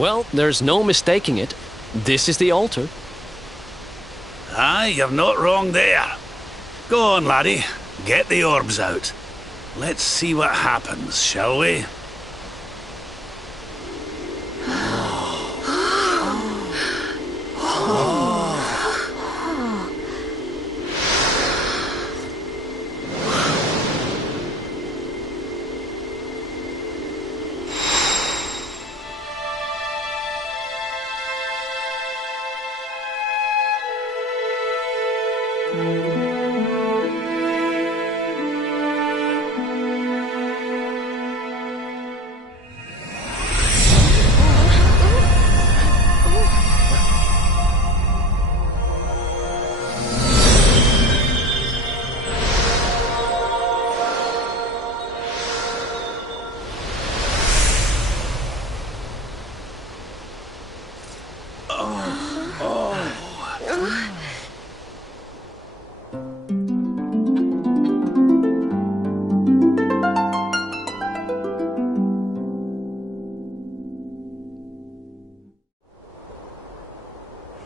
Well, there's no mistaking it. This is the altar. Aye, you're not wrong there. Go on, laddie. Get the orbs out. Let's see what happens, shall we?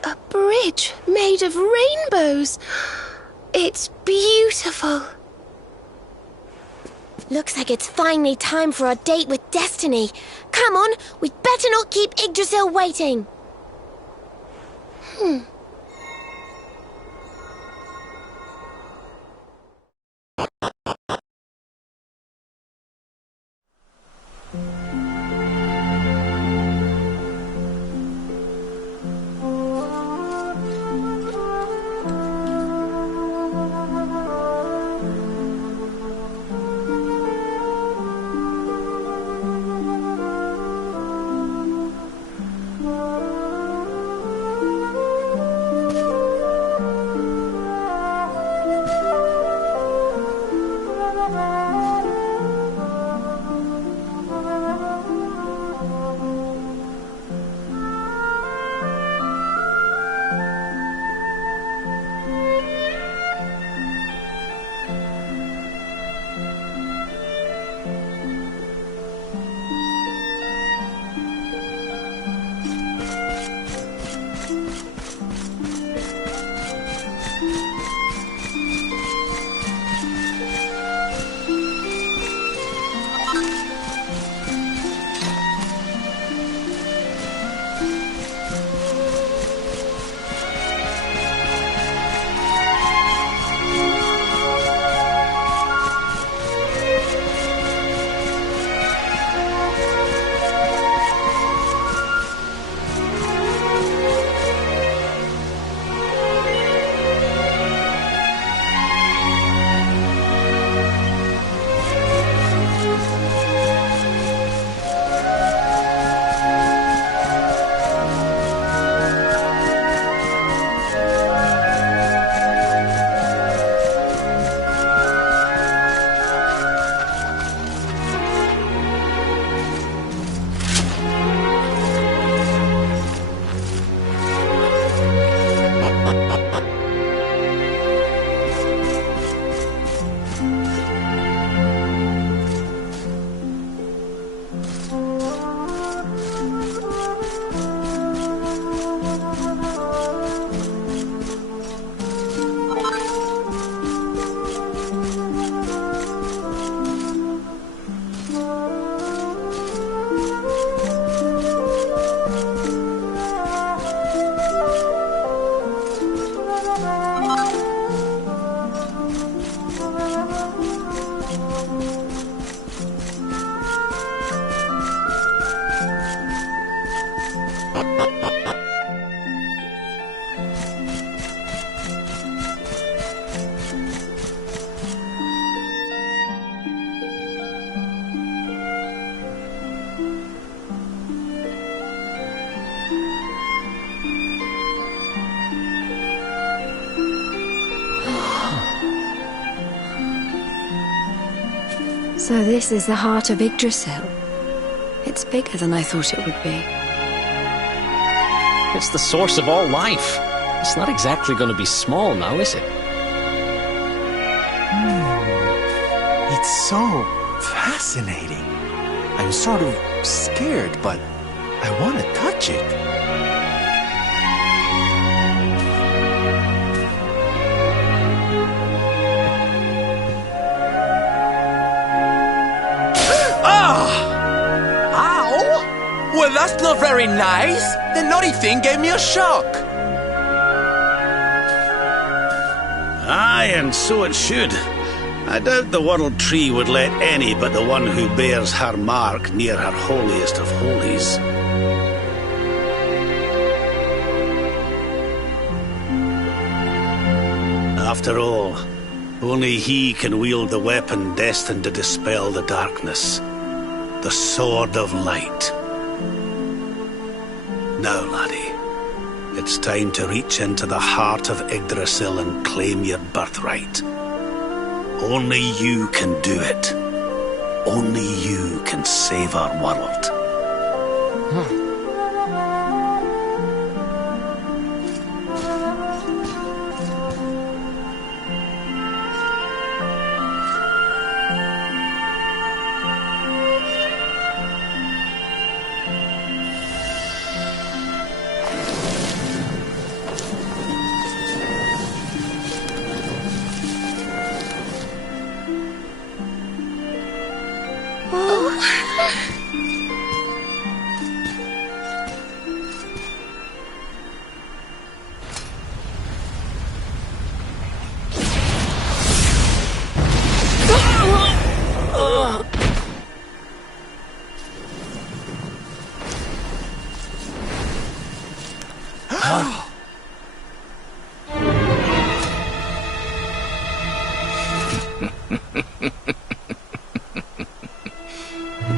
A bridge made of rainbows. It's beautiful. Looks like it's finally time for our date with Destiny. Come on, we'd better not keep Yggdrasil waiting. So this is the heart of Yggdrasil. It's bigger than I thought it would be. It's the source of all life. It's not exactly going to be small now, is it? It's so fascinating. I'm sort of scared, but I want to touch it. Ow! Well, that's not very nice. The naughty thing gave me a shock. Aye, and so it should. I doubt the World Tree would let any but the one who bears her mark near her holiest of holies. After all, only he can wield the weapon destined to dispel the darkness. The Sword of Light. Now, laddie, it's time to reach into the heart of Yggdrasil and claim your birthright. Only you can do it. Only you can save our world.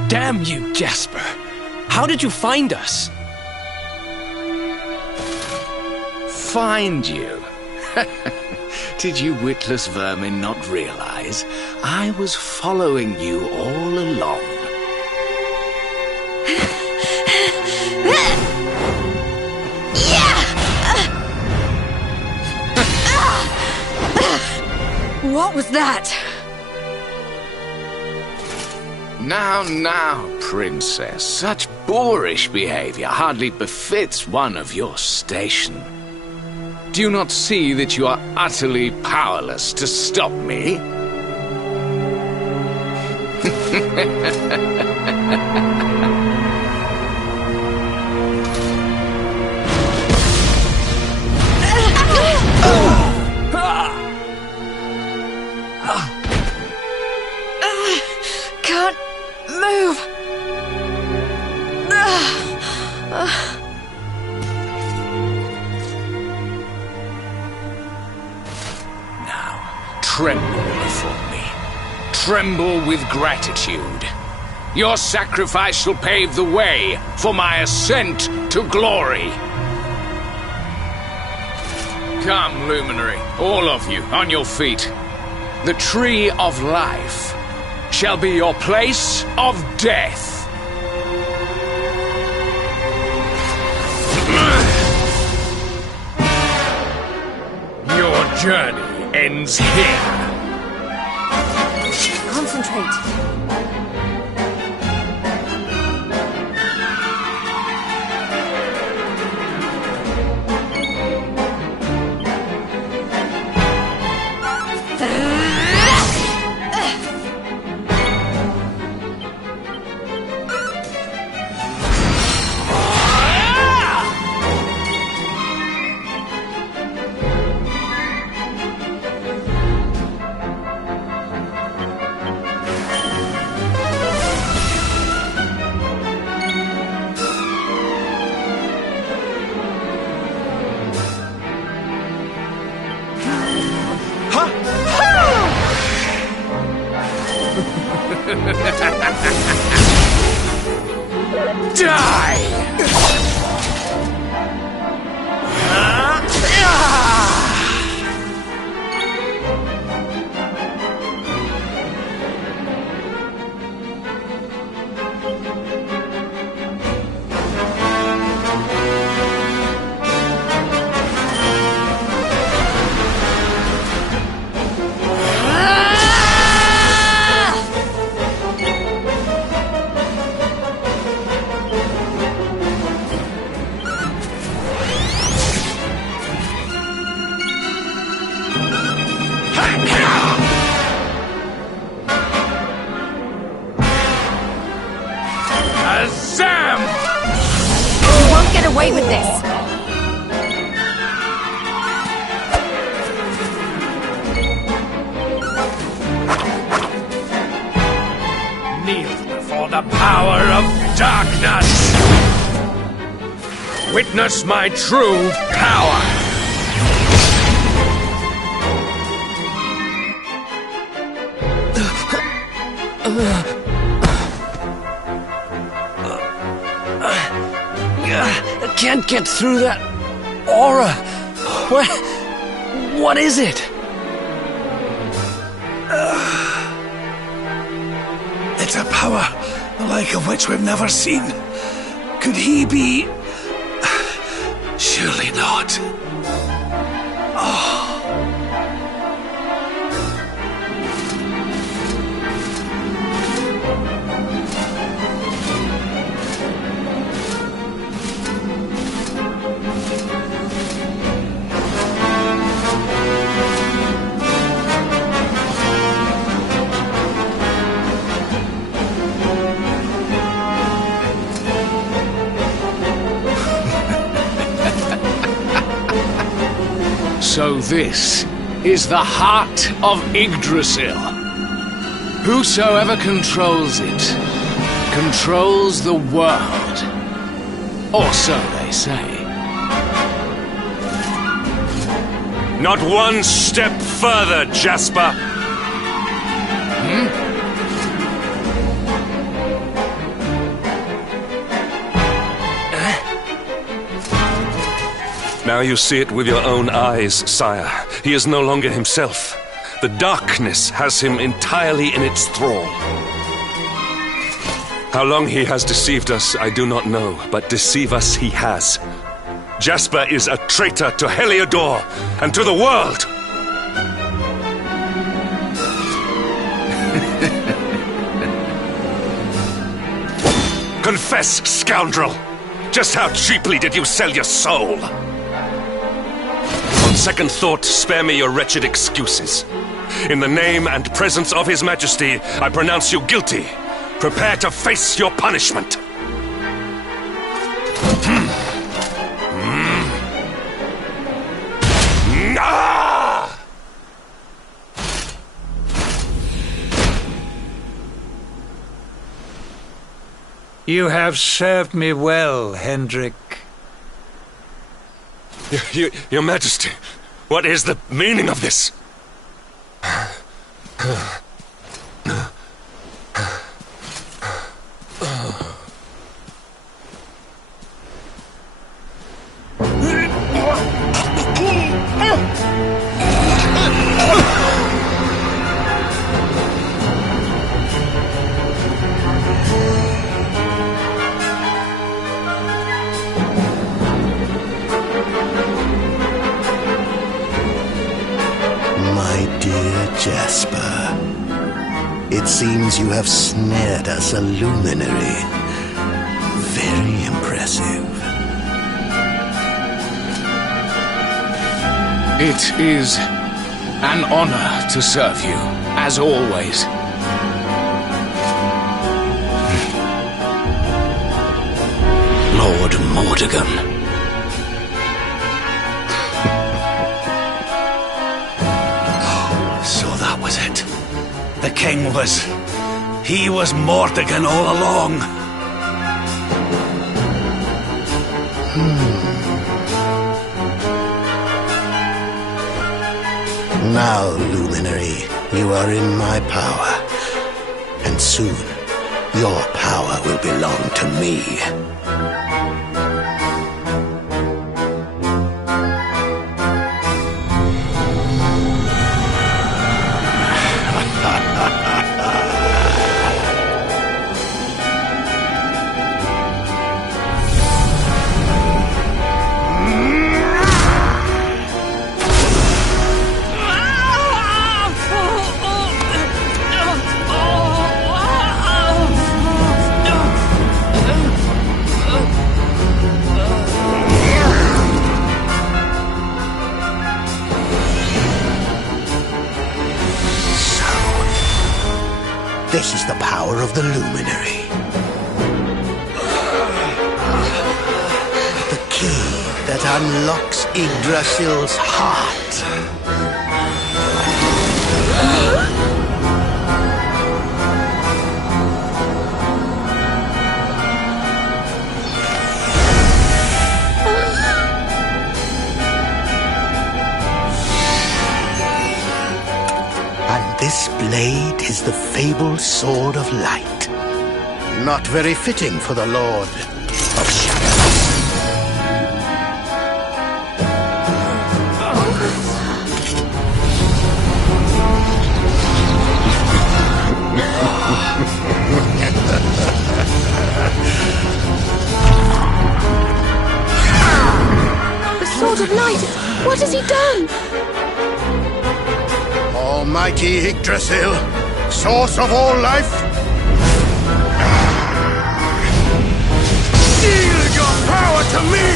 Damn you, Jasper. How did you find us? Find you? Did you witless vermin not realize? I was following you all along. What was that? Now, princess, such boorish behavior hardly befits one of your station. Do you not see that you are utterly powerless to stop me? Can't move. Now, tremble before me. Tremble with gratitude. Your sacrifice shall pave the way for my ascent to glory. Come, Luminary, all of you, on your feet. The Tree of Life shall be your place of death. Your journey ends here. Concentrate. Shazam! You won't get away with this! Kneel before the power of darkness! Witness my true power! I can't get through that aura. What is it? It's a power, the like of which we've never seen. Could he be... Surely not. So this is the heart of Yggdrasil. Whosoever controls it, controls the world. Or so they say. Not one step further, Jasper! Now you see it with your own eyes, sire. He is no longer himself. The darkness has him entirely in its thrall. How long he has deceived us, I do not know, but deceive us he has. Jasper is a traitor to Heliodor and to the world! Confess, scoundrel! Just how cheaply did you sell your soul? On second thought, spare me your wretched excuses. In the name and presence of His Majesty, I pronounce you guilty. Prepare to face your punishment. You have served me well, Hendrik. Your Majesty, what is the meaning of this? Jasper, it seems you have snared us a luminary. Very impressive. It is an honor to serve you, as always. Lord Mordegon. The king he was Mordegon all along. Now, Luminary, you are in my power. And soon, your power will belong to me. This is the power of the Luminary. unlocks Yggdrasil's heart. And this blade is the fabled Sword of Light. Not very fitting for the Lord of Shadows. The Sword of Light! What has he done? Almighty Yggdrasil, source of all life, yield your power to me!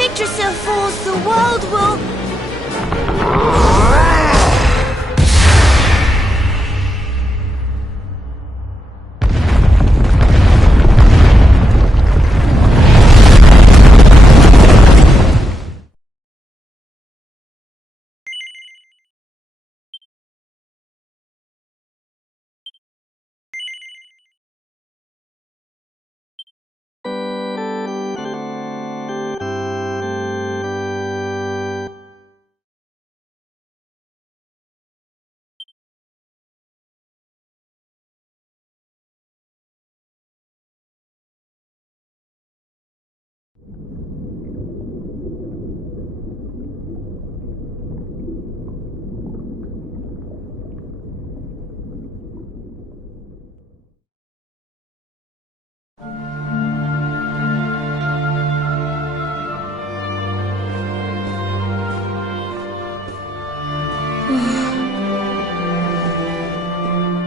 Yggdrasil falls, the world will...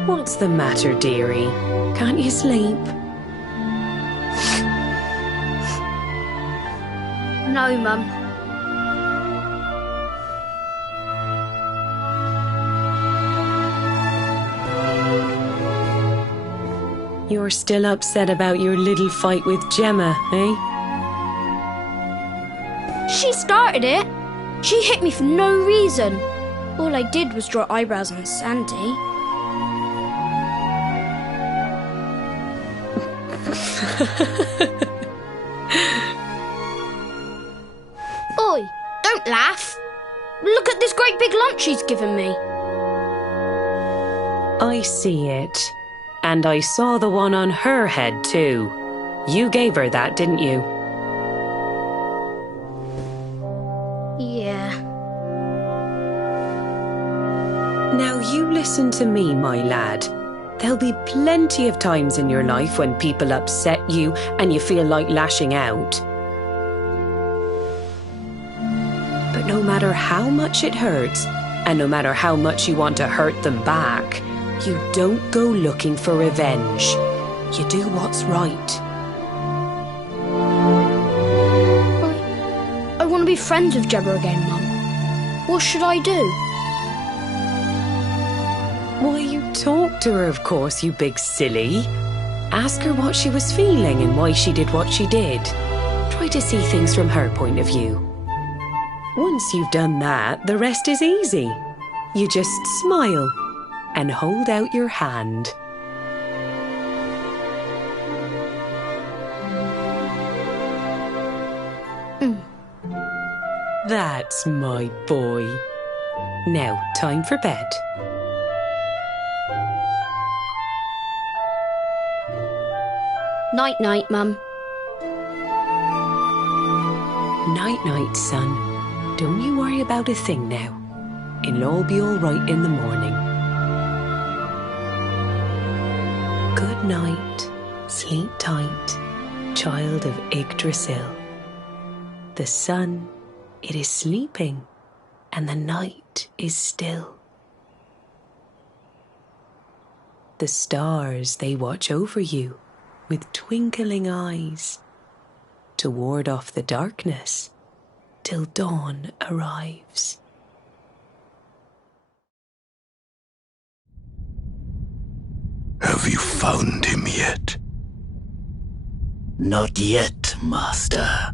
What's the matter, dearie? Can't you sleep? No, Mum. You're still upset about your little fight with Gemma, eh? She started it. She hit me for no reason. All I did was draw eyebrows on Sandy. Oi, don't laugh. Look at this great big lunch she's given me. I see it. And I saw the one on her head too. You gave her that, didn't you? Yeah. Now you listen to me, my lad. There'll be plenty of times in your life when people upset you and you feel like lashing out. But no matter how much it hurts, and no matter how much you want to hurt them back, you don't go looking for revenge. You do what's right. I want to be friends with Gemma again, Mum. What should I do? Why, you talk to her, of course, you big silly. Ask her what she was feeling and why she did what she did. Try to see things from her point of view. Once you've done that, the rest is easy. You just smile and hold out your hand. That's my boy. Now, time for bed. Night-night, Mum. Night-night, son. Don't you worry about a thing now. It'll all be all right in the morning. Good night, sleep tight, child of Yggdrasil. The sun, it is sleeping, and the night is still. The stars, they watch over you with twinkling eyes to ward off the darkness till dawn arrives. Have you found him yet? Not yet, Master.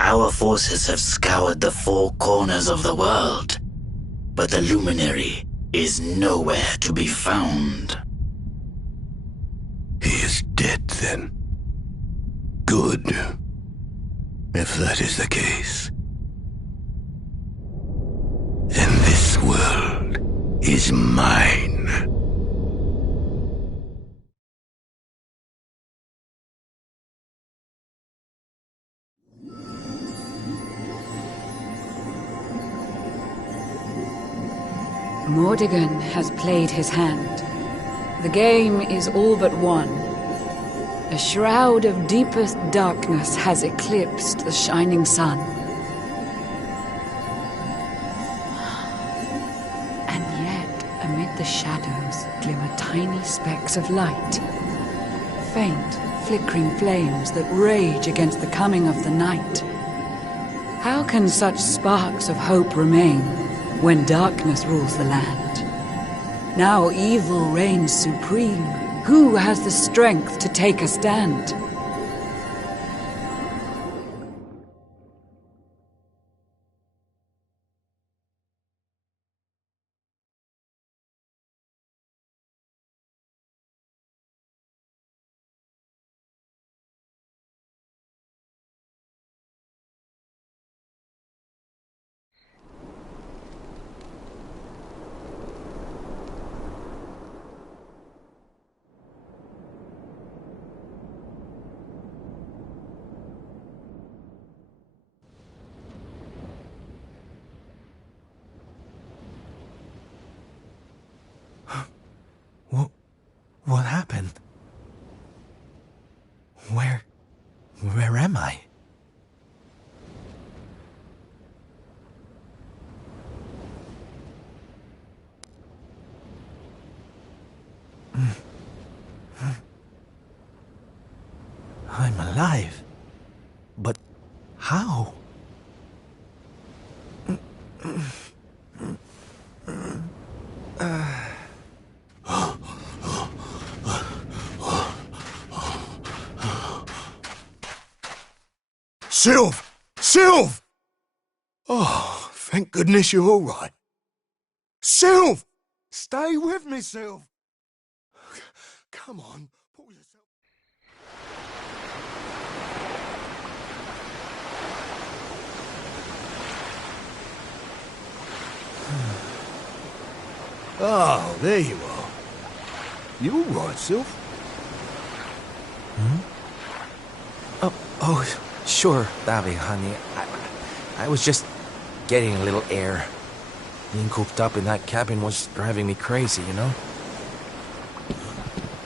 Our forces have scoured the four corners of the world, but the luminary is nowhere to be found. He is dead, then. Good. If that is the case. Then this world is mine. Mordegon has played his hand. The game is all but won. A shroud of deepest darkness has eclipsed the shining sun. And yet, amid the shadows, glimmer tiny specks of light. Faint, flickering flames that rage against the coming of the night. How can such sparks of hope remain when darkness rules the land? Now evil reigns supreme. Who has the strength to take a stand? What happened? Where am I? I'm alive. But how? Sylve! Sylve! Oh, thank goodness you're all right. Sylve! Stay with me, Sylve! Come on, pull yourself... Oh, there you are. You all right, Sylve? Oh, sure, Davi, honey. I was just getting a little air. Being cooped up in that cabin was driving me crazy, you know?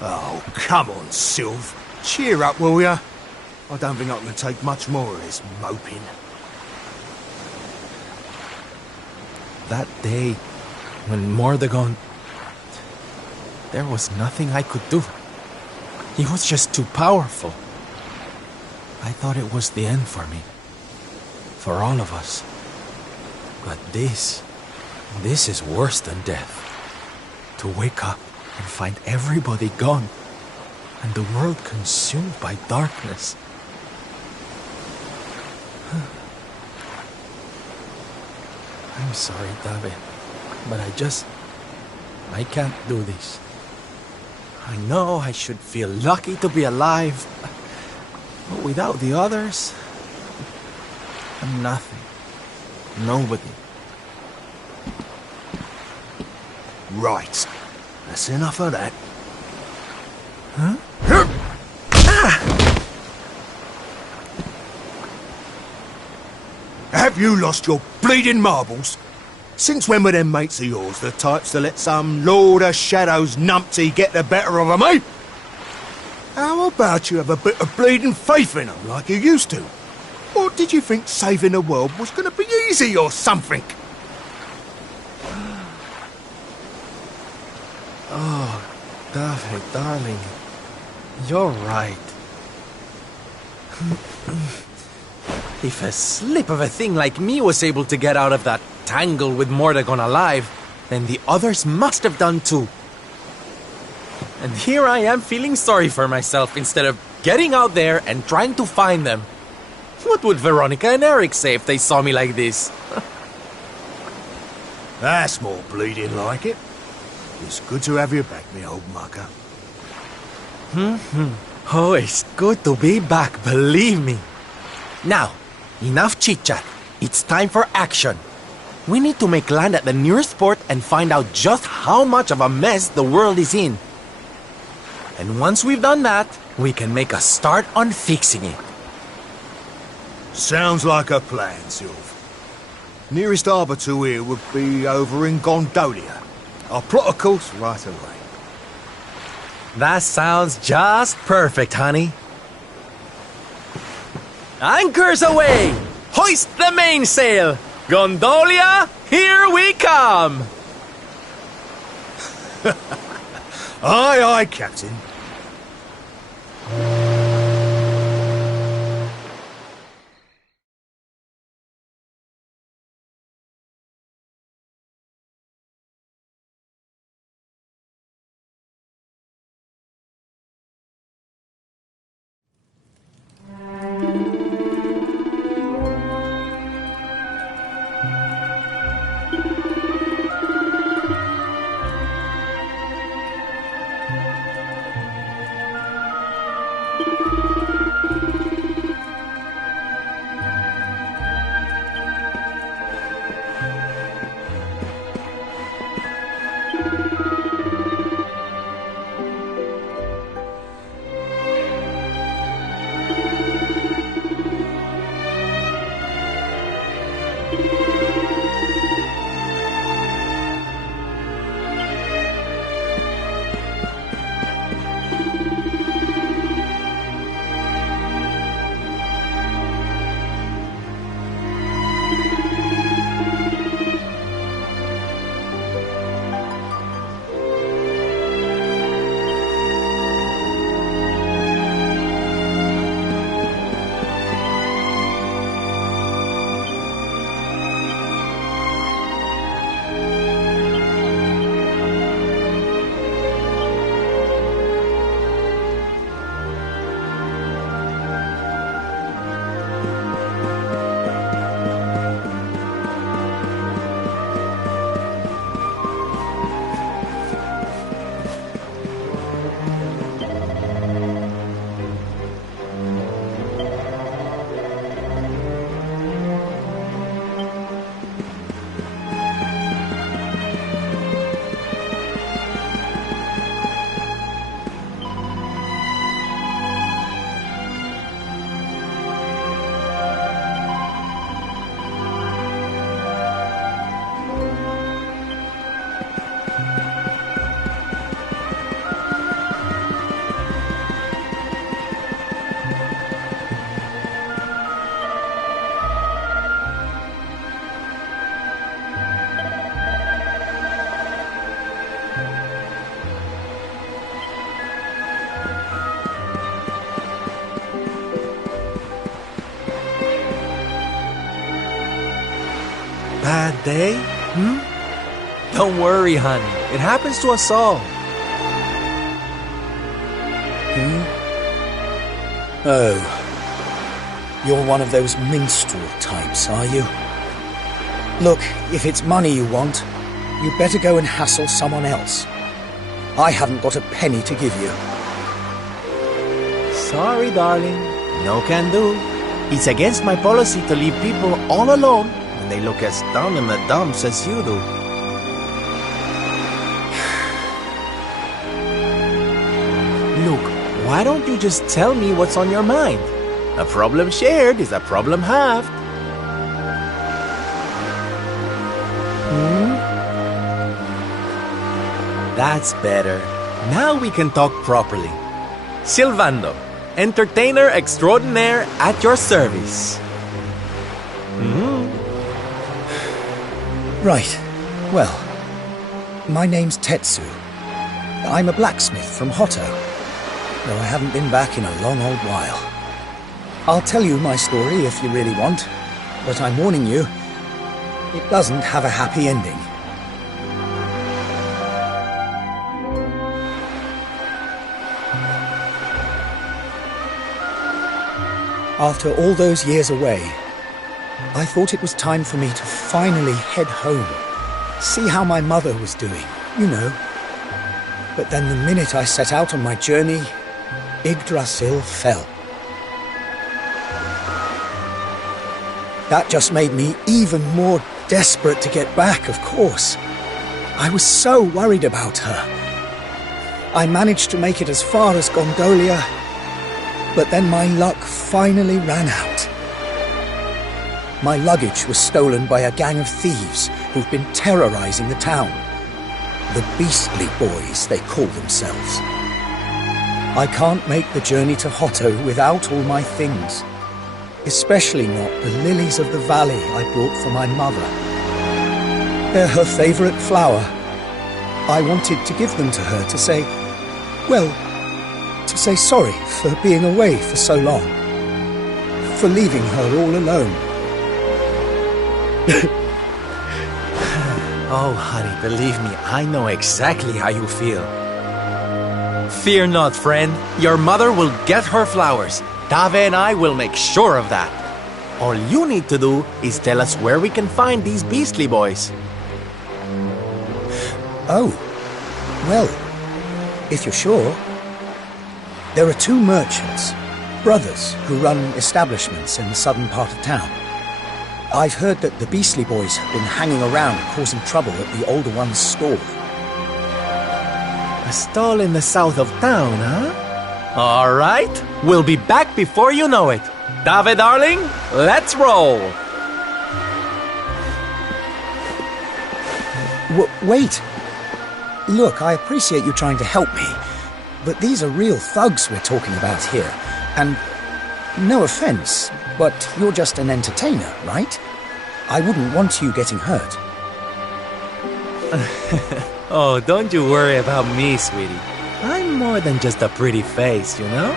Oh, come on, Sylve. Cheer up, will ya? I don't think I can take much more of this moping. That day, when Mordegon... There was nothing I could do. He was just too powerful. I thought it was the end for me. For all of us. But this is worse than death. To wake up and find everybody gone, and the world consumed by darkness. I'm sorry, David, but I can't do this. I know I should feel lucky to be alive, but without the others, I'm nothing. Nobody. Right. That's enough of that. Huh? Have you lost your bleeding marbles? Since when were them mates of yours the types to let some Lord of Shadows numpty get the better of 'em, eh? How about you have a bit of bleeding faith in them like you used to? Or did you think saving the world was going to be easy or something? Oh, David, darling. You're right. If a slip of a thing like me was able to get out of that tangle with Mordegon alive, then the others must have done too. And here I am feeling sorry for myself instead of getting out there and trying to find them. What would Veronica and Eric say if they saw me like this? That's more bleeding like it. It's good to have you back, me old mucker. Oh, it's good to be back, believe me. Now, enough chit-chat. It's time for action. We need to make land at the nearest port and find out just how much of a mess the world is in. And once we've done that, we can make a start on fixing it. Sounds like a plan, Sylv. Nearest harbour to here would be over in Gondolia. I'll plot a course right away. That sounds just perfect, honey. Anchors away! Hoist the mainsail! Gondolia, here we come! Aye, aye, Captain. Bad day? Don't worry, honey. It happens to us all. Oh. You're one of those minstrel types, are you? Look, if it's money you want, you better go and hassle someone else. I haven't got a penny to give you. Sorry, darling. No can do. It's against my policy to leave people all alone when they look as down in the dumps as you do. Look, why don't you just tell me what's on your mind? A problem shared is a problem halved. That's better. Now we can talk properly. Silvando, entertainer extraordinaire at your service. Right. Well, my name's Tetsu. I'm a blacksmith from Hotto, though I haven't been back in a long old while. I'll tell you my story if you really want, but I'm warning you, it doesn't have a happy ending. After all those years away, I thought it was time for me to finally head home, see how my mother was doing, you know. But then the minute I set out on my journey, Yggdrasil fell. That just made me even more desperate to get back, of course. I was so worried about her. I managed to make it as far as Gondolia, but then my luck finally ran out. My luggage was stolen by a gang of thieves who've been terrorizing the town. The Beastly Boys, they call themselves. I can't make the journey to Hotto without all my things. Especially not the lilies of the valley I brought for my mother. They're her favorite flower. I wanted to give them to her to say, well, to say sorry for being away for so long. For leaving her all alone. Oh, honey, believe me, I know exactly how you feel. Fear not, friend. Your mother will get her flowers. Dave and I will make sure of that. All you need to do is tell us where we can find these Beastly Boys. Oh, well, if you're sure. There are two merchants, brothers, who run establishments in the southern part of town. I've heard that the Beastly Boys have been hanging around causing trouble at the older one's stall. A stall in the south of town, huh? All right, we'll be back before you know it. Dave, darling, let's roll. Wait. Look, I appreciate you trying to help me, but these are real thugs we're talking about here, and no offense, but you're just an entertainer, right? I wouldn't want you getting hurt. Oh, don't you worry about me, sweetie. I'm more than just a pretty face, you know?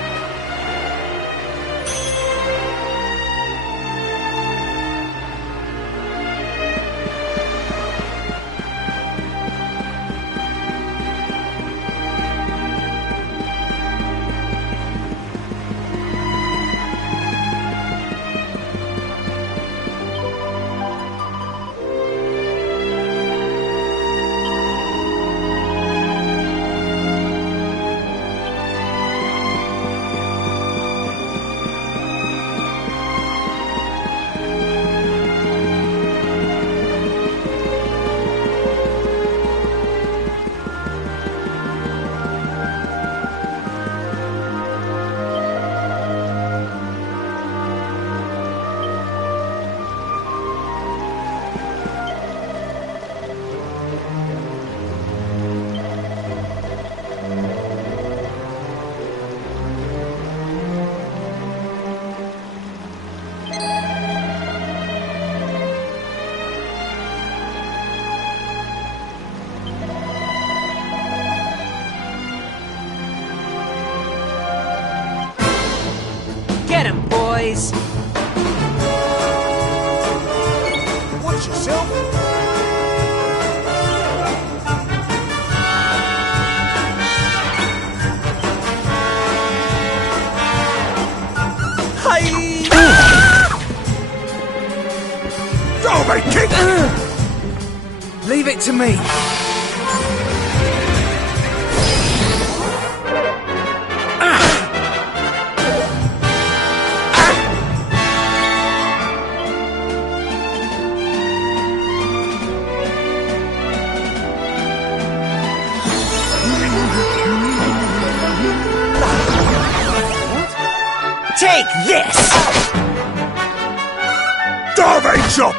Get him, boys! Watch yourself! Darby, kick! Leave it to me. Take this! Darby chop!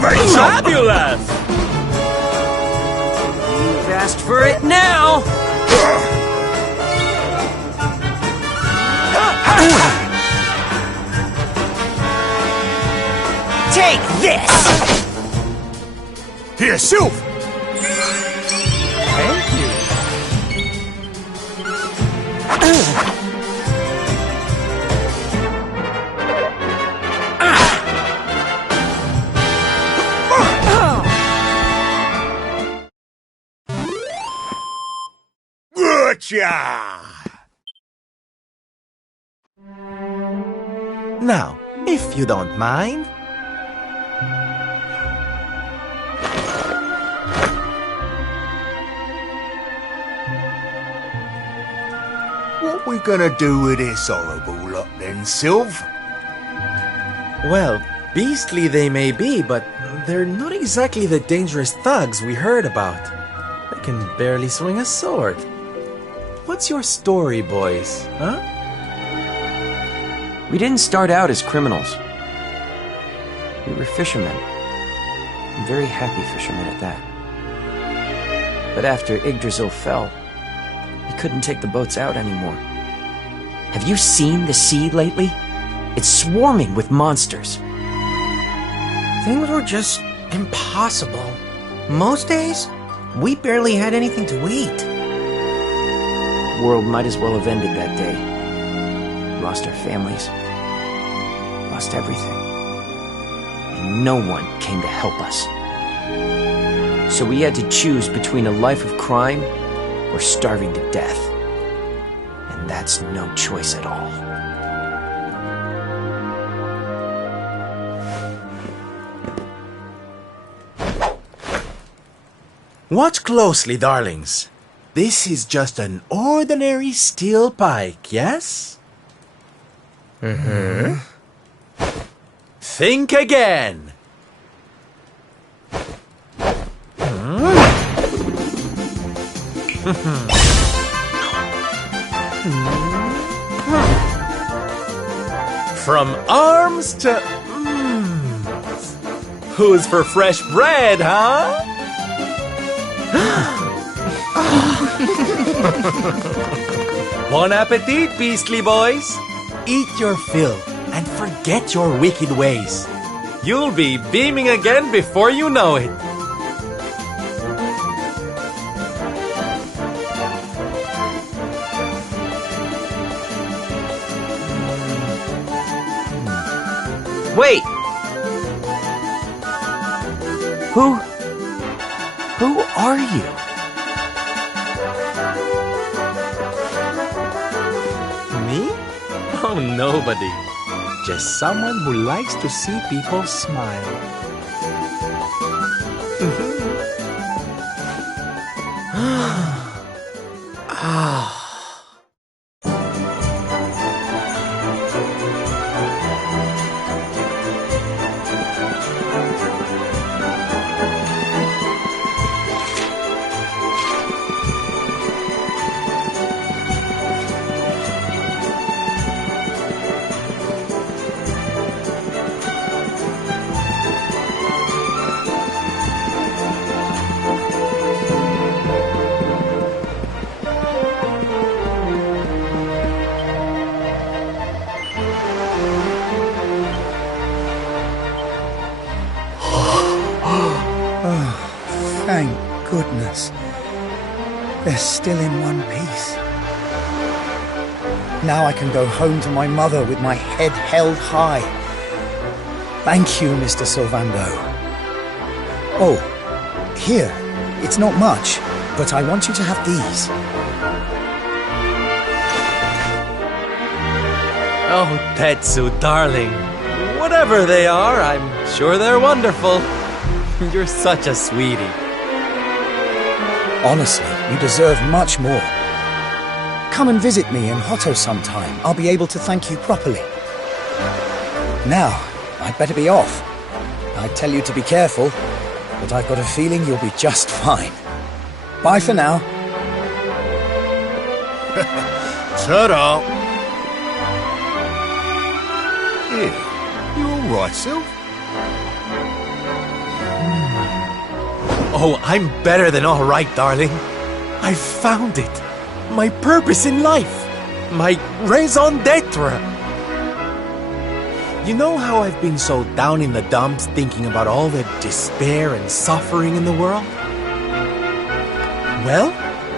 Revenge! Fabulous! You've asked for it now! Take this! Here, Sylph! Thank you. Gotcha! Now, if you don't mind. What we gonna do with this horrible lot then, Sylph? Well, beastly they may be, but they're not exactly the dangerous thugs we heard about. They can barely swing a sword. What's your story, boys, huh? We didn't start out as criminals. We were fishermen. And very happy fishermen at that. But after Yggdrasil fell, we couldn't take the boats out anymore. Have you seen the sea lately? It's swarming with monsters. Things were just impossible. Most days, we barely had anything to eat. The world might as well have ended that day. Lost our families. Lost everything. And no one came to help us. So we had to choose between a life of crime or starving to death. And that's no choice at all. Watch closely, darlings. This is just an ordinary steel pike, yes? Mm-hmm. Think again. From arms to... Who's for fresh bread, huh? Bon appetit, beastly boys. Eat your fill and forget your wicked ways. You'll be beaming again before you know it. Wait! Who are you? Me? Oh, nobody. Just someone who likes to see people smile. Ah. Thank goodness. They're still in one piece. Now I can go home to my mother with my head held high. Thank you, Mr. Sylvando. Oh, here. It's not much, but I want you to have these. Oh, Tetsu, darling. Whatever they are, I'm sure they're wonderful. You're such a sweetie. Honestly, you deserve much more. Come and visit me in Hotto sometime. I'll be able to thank you properly. Now, I'd better be off. I'd tell you to be careful, but I've got a feeling you'll be just fine. Bye for now. Ta-da! Yeah, you all right, Sylph? Oh, I'm better than all right, darling. I found it. My purpose in life. My raison d'etre. You know how I've been so down in the dumps thinking about all the despair and suffering in the world? Well,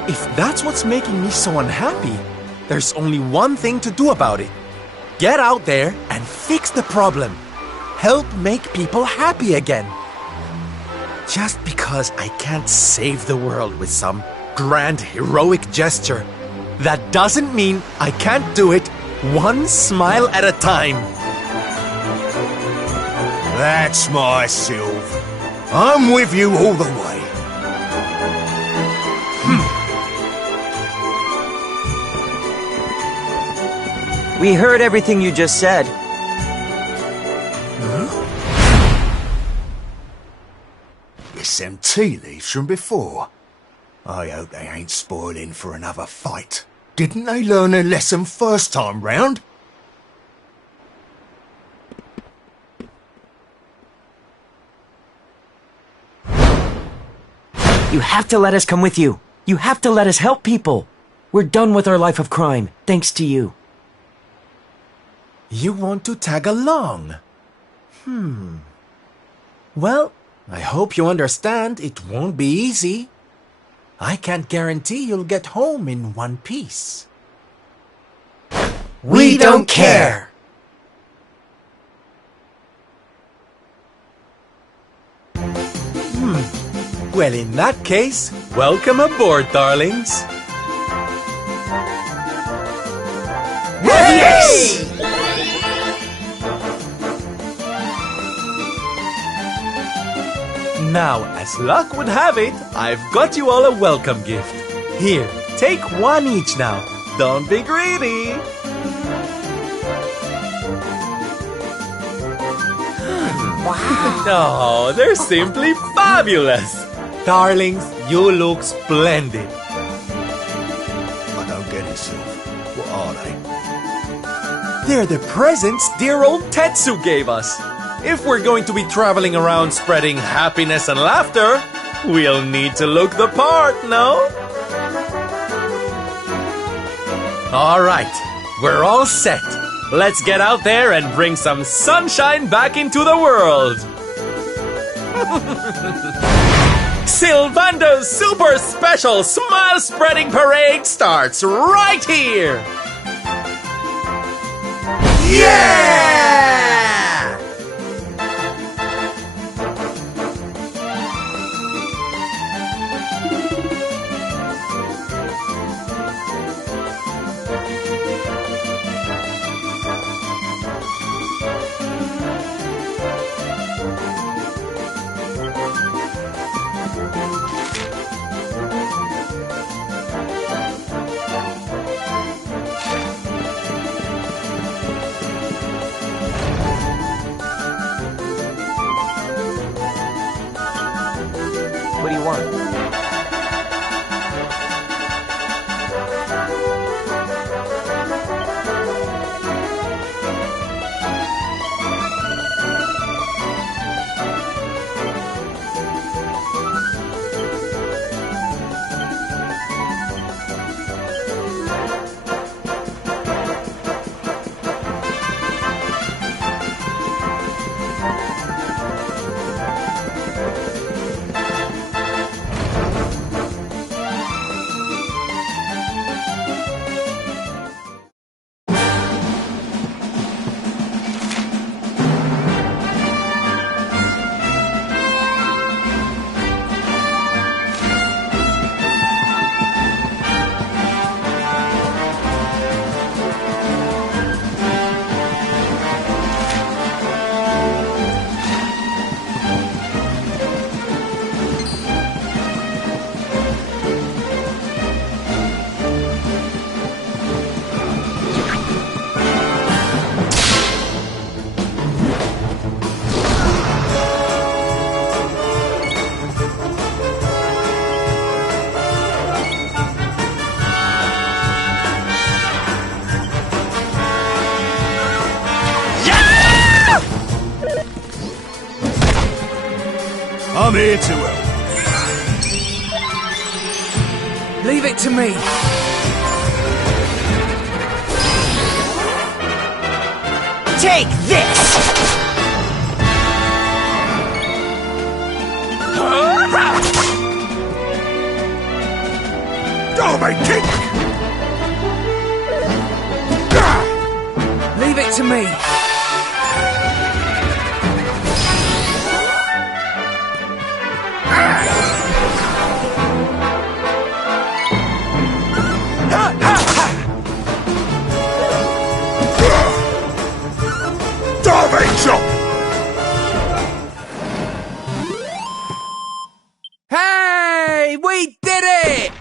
if that's what's making me so unhappy, there's only one thing to do about it. Get out there and fix the problem. Help make people happy again. Just because I can't save the world with some grand heroic gesture, that doesn't mean I can't do it one smile at a time. That's my Sylv. I'm with you all the way. We heard everything you just said. It's them tea leaves from before. I hope they ain't spoiling for another fight. Didn't they learn their lesson first time round? You have to let us come with you. You have to let us help people. We're done with our life of crime, thanks to you. You want to tag along? Well, I hope you understand it won't be easy. I can't guarantee you'll get home in one piece. We don't care! Well, in that case, welcome aboard, darlings. Yes! Now, as luck would have it, I've got you all a welcome gift. Here, take one each now. Don't be greedy. Wow. Oh, they're simply fabulous. Darlings, you look splendid. I don't get it, Sylv. What are they? They're the presents dear old Tetsu gave us. If we're going to be traveling around spreading happiness and laughter, we'll need to look the part, no? All right, we're all set. Let's get out there and bring some sunshine back into the world. Sylvando's super special smile spreading parade starts right here. Yeah! What do you want? I'm here to help. Leave it to me. Take this! Dominating! Leave it to me. Hey, we did it!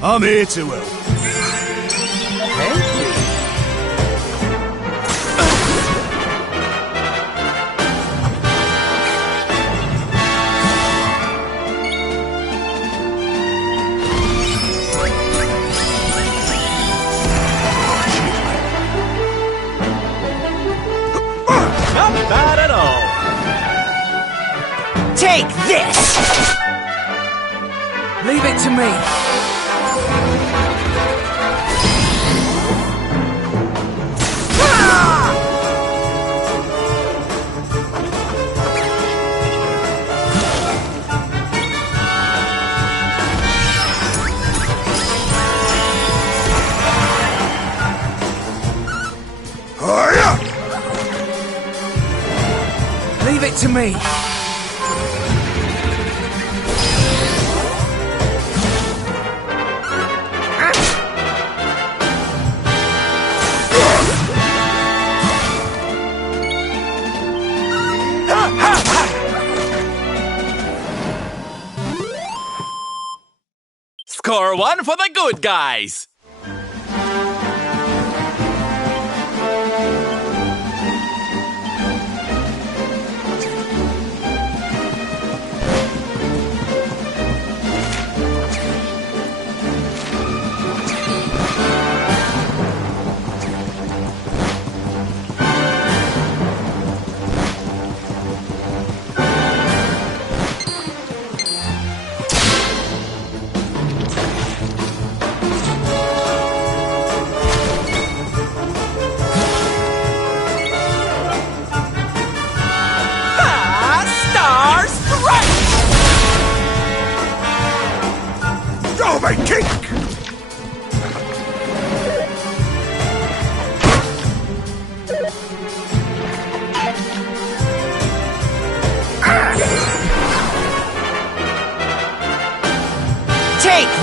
I'm here to help. Not bad at all. Take this! Leave it to me. Leave it to me. Score one for the good guys!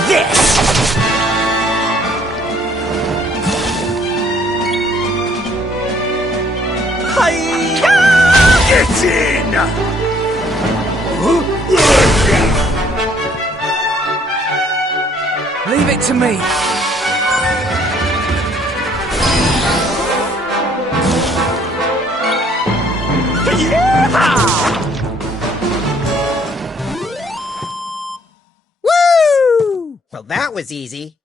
this! Get in! Leave it to me. Woo! Well, that was easy.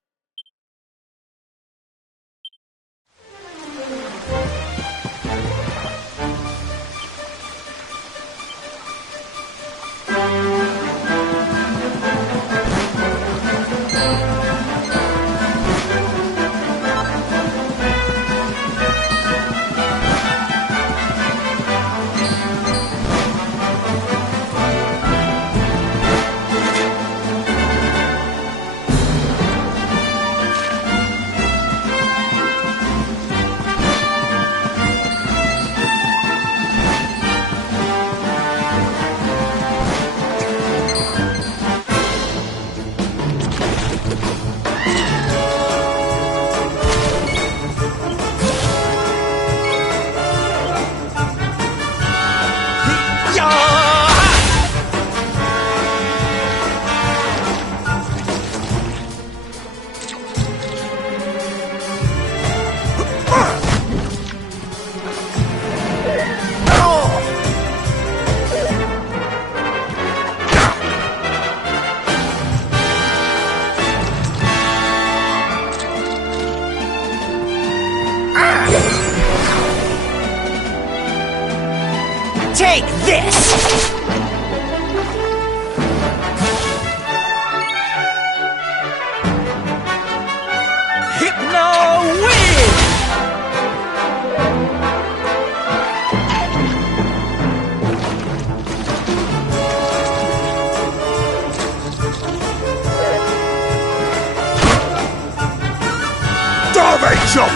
Take this! Hypno win! Garbage jump!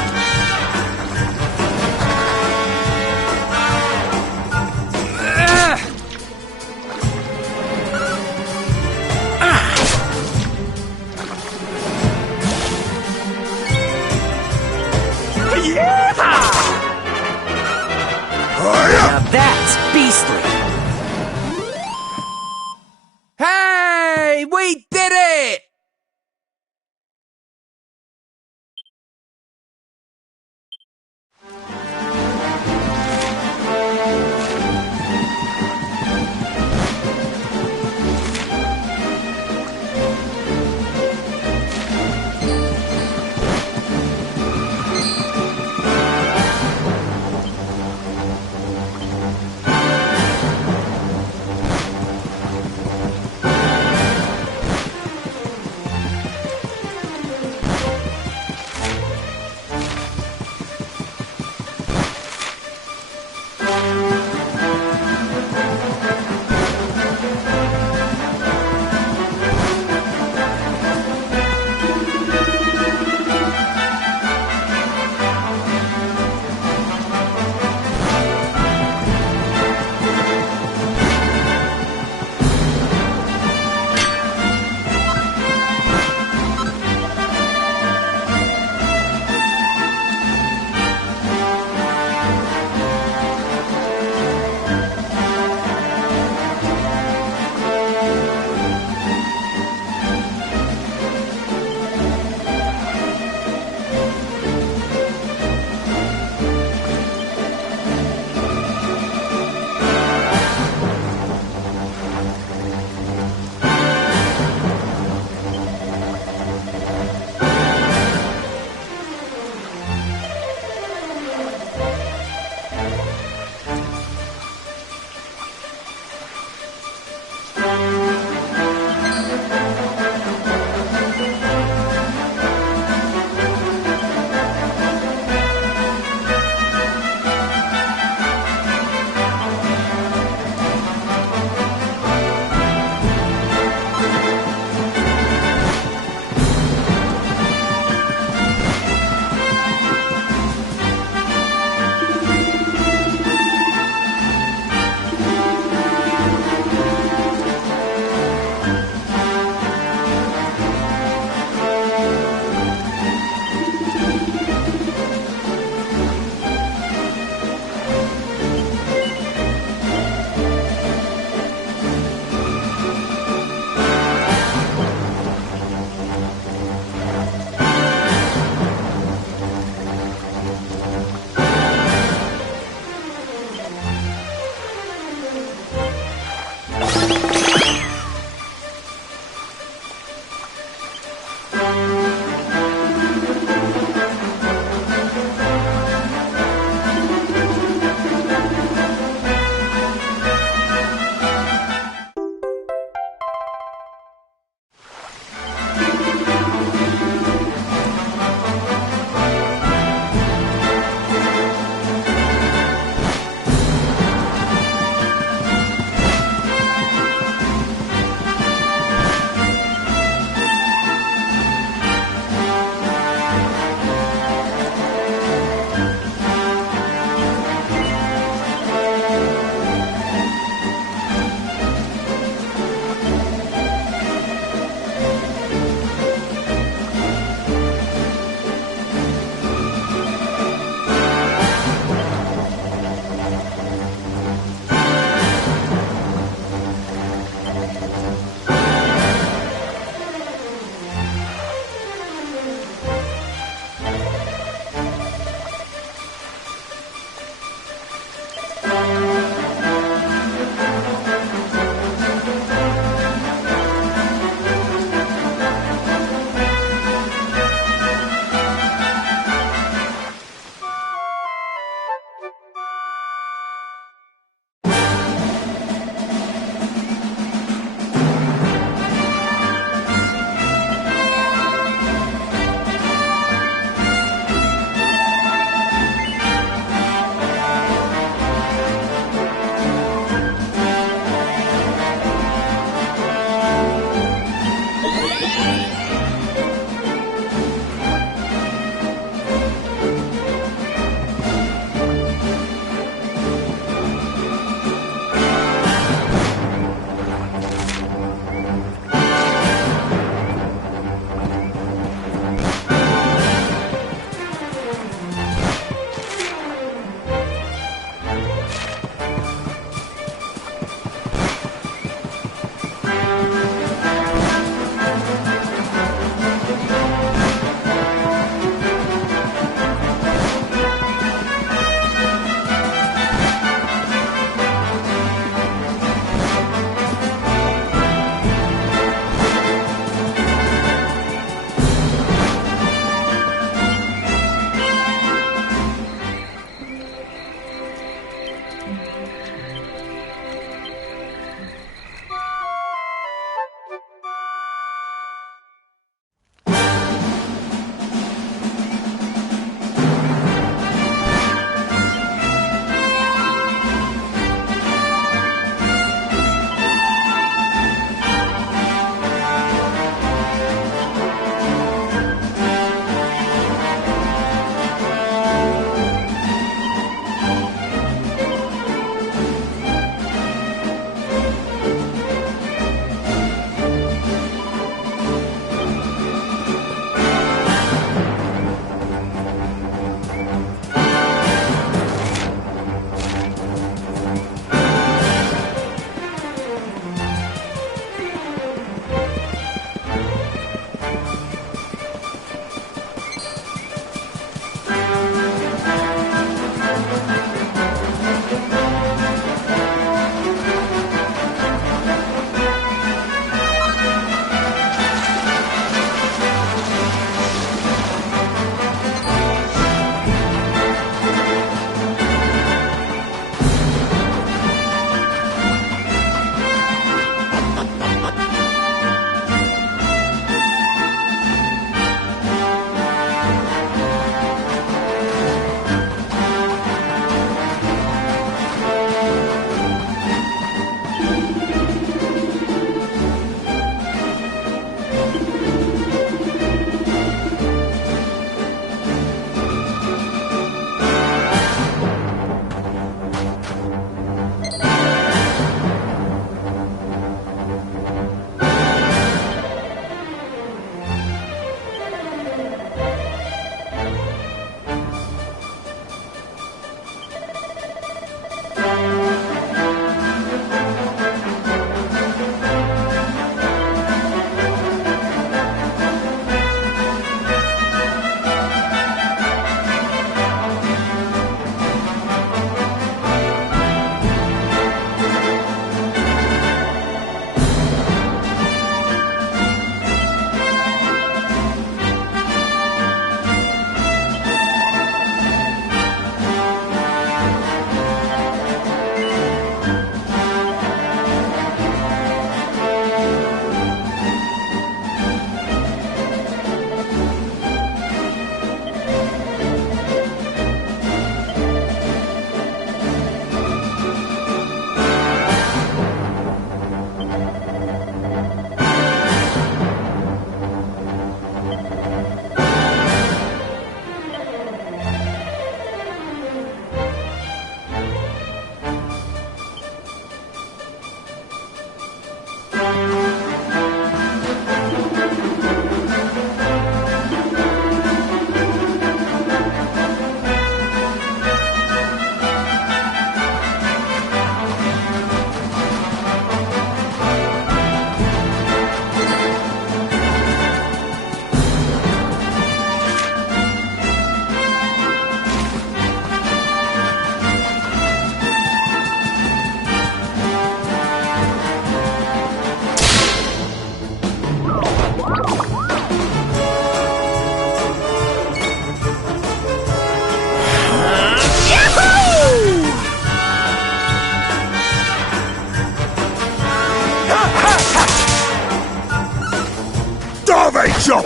chop!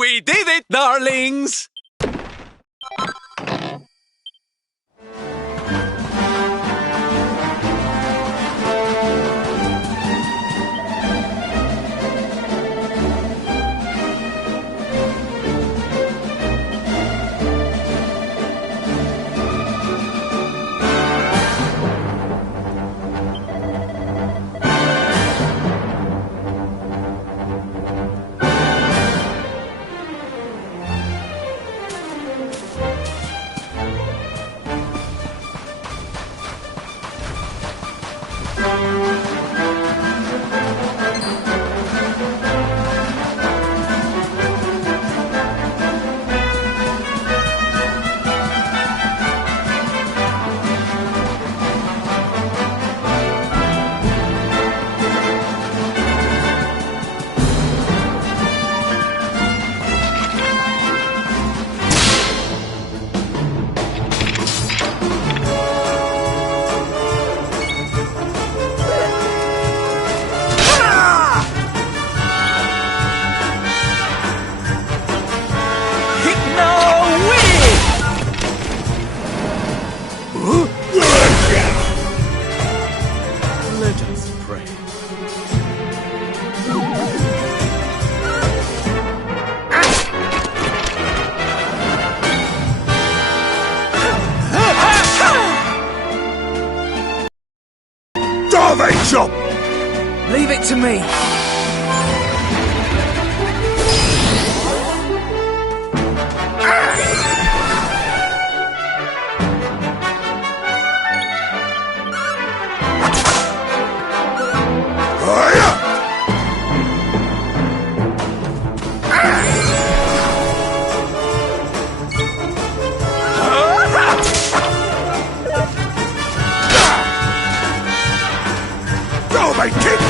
We did it, darlings! Let us pray. Darvey chop! Leave it to me. Darvey kick!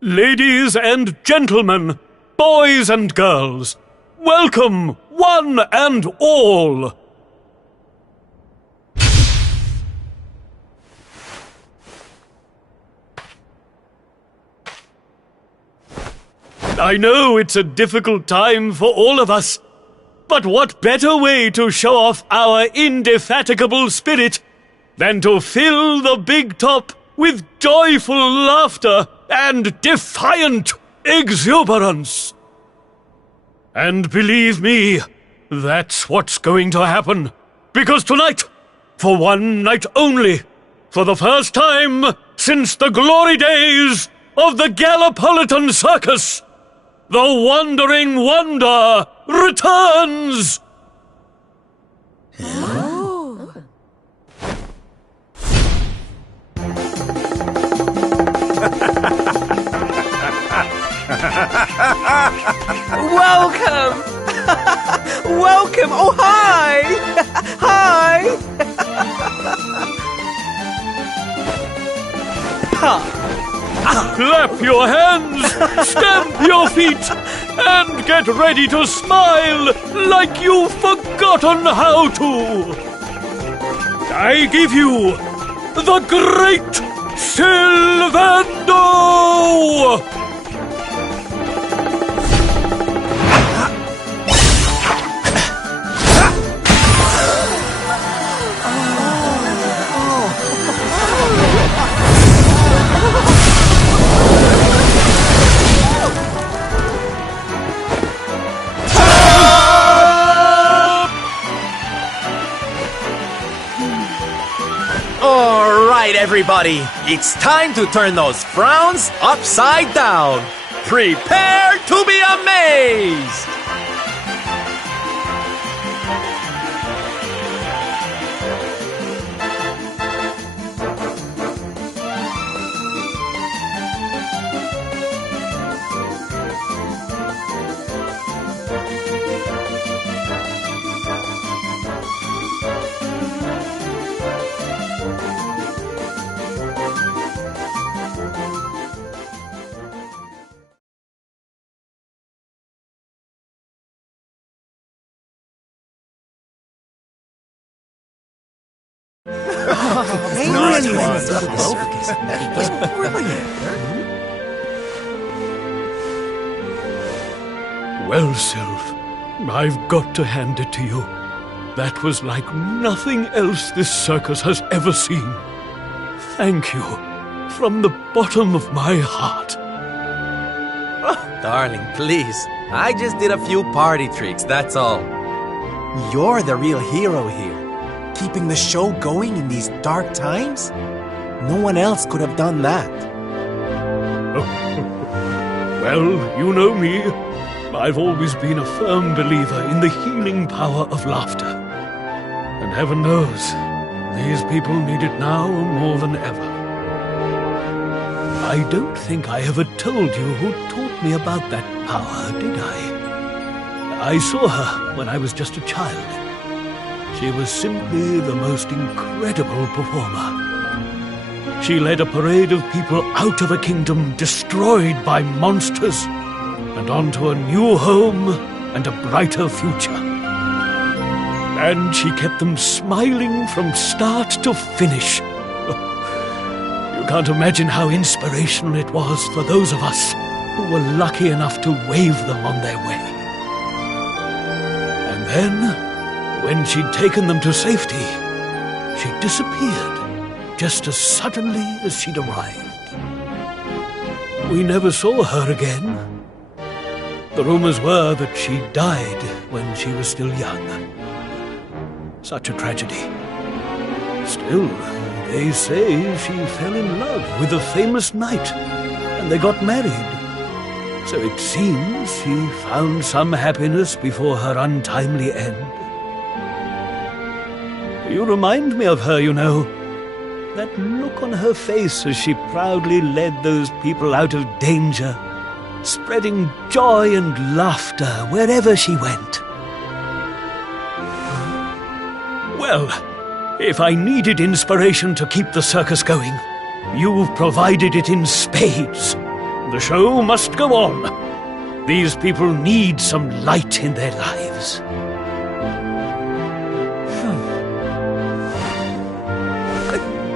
Ladies and gentlemen, boys and girls, welcome, one and all. I know it's a difficult time for all of us, but what better way to show off our indefatigable spirit than to fill the big top with joyful laughter and defiant exuberance. And believe me, that's what's going to happen. Because tonight, for one night only, for the first time since the glory days of the Gallipolitan Circus, the Wandering Wonder returns! Welcome! Welcome! Oh, hi! Hi! Clap your hands, stamp your feet, and get ready to smile like you've forgotten how to. I give you the Great Sylvando! Alright, everybody, it's time to turn those frowns upside down. Prepare to be amazed! Well, Sylph, I've got to hand it to you. That was like nothing else this circus has ever seen. Thank you, from the bottom of my heart. Oh, darling, please. I just did a few party tricks, that's all. You're the real hero here. keeping the show going in these dark times? No one else could have done that. Well, you know me. I've always been a firm believer in the healing power of laughter. And heaven knows, these people need it now more than ever. I don't think I ever told you who taught me about that power, did I? I saw her when I was just a child. She was simply the most incredible performer. She led a parade of people out of a kingdom destroyed by monsters and onto a new home and a brighter future. And she kept them smiling from start to finish. You can't imagine how inspirational it was for those of us who were lucky enough to wave them on their way. And then, when she'd taken them to safety, she disappeared just as suddenly as she'd arrived. We never saw her again. The rumors were that she died when she was still young. Such a tragedy. Still, they say she fell in love with a famous knight, and they got married. So it seems she found some happiness before her untimely end. You remind me of her, you know. That look on her face as she proudly led those people out of danger, spreading joy and laughter wherever she went. Well, if I needed inspiration to keep the circus going, you've provided it in spades. The show must go on. These people need some light in their lives.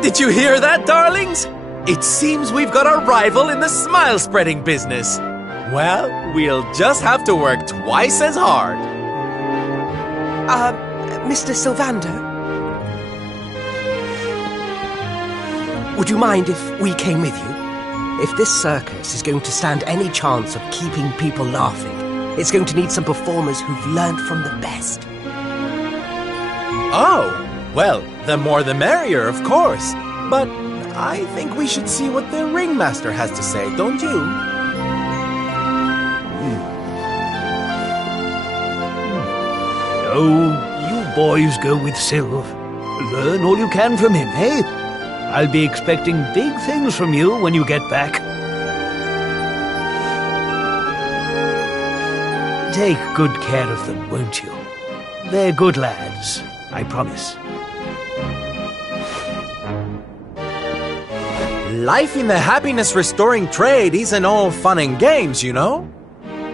Did you hear that, darlings? It seems we've got a rival in the smile-spreading business. Well, we'll just have to work twice as hard. Mr. Sylvander? Would you mind if we came with you? If this circus is going to stand any chance of keeping people laughing, it's going to need some performers who've learned from the best. Oh, well, the more the merrier, of course. But I think we should see what the ringmaster has to say, don't you? Oh, you boys go with Sylv. Learn all you can from him, eh? I'll be expecting big things from you when you get back. Take good care of them, won't you? They're good lads, I promise. Life in the happiness-restoring trade isn't all fun and games, you know?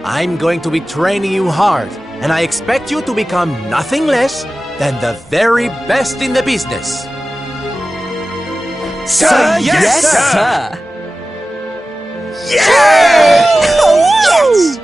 I'm going to be training you hard, and I expect you to become nothing less than the very best in the business. Sir, yes, sir! Yeah! Oh, yes!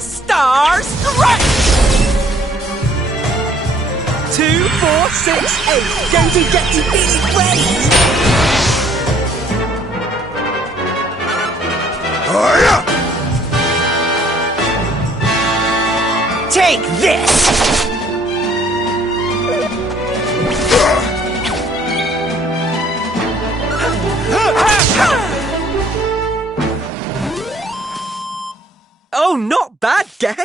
Star Strike! 2 4, 6, 8. Going to get you feeling great. Take this! Oh, not bad, gang!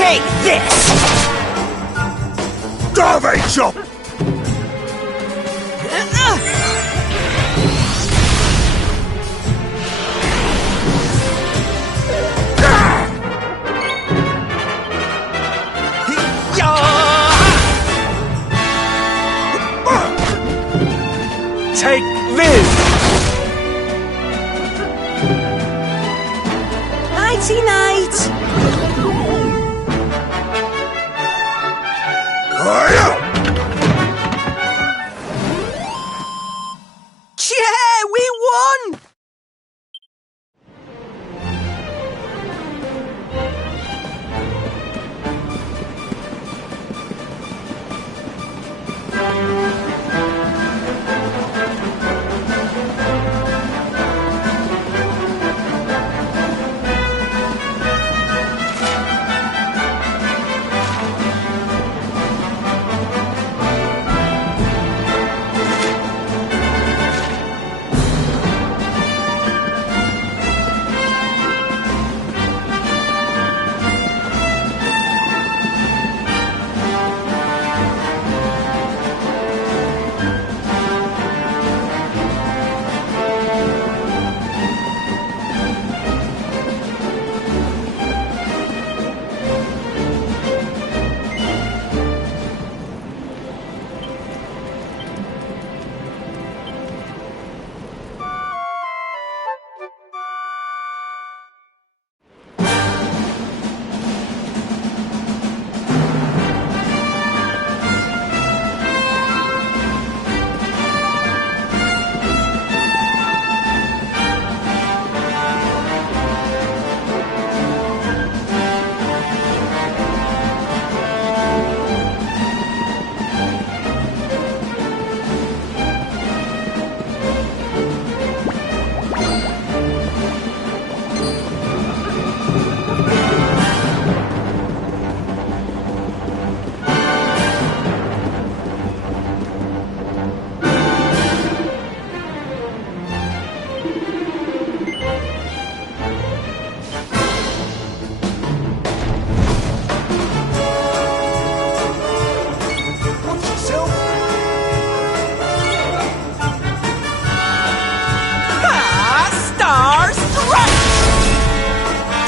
Take this! Garbage chop! Take this! Nighty night! Yeah, we won!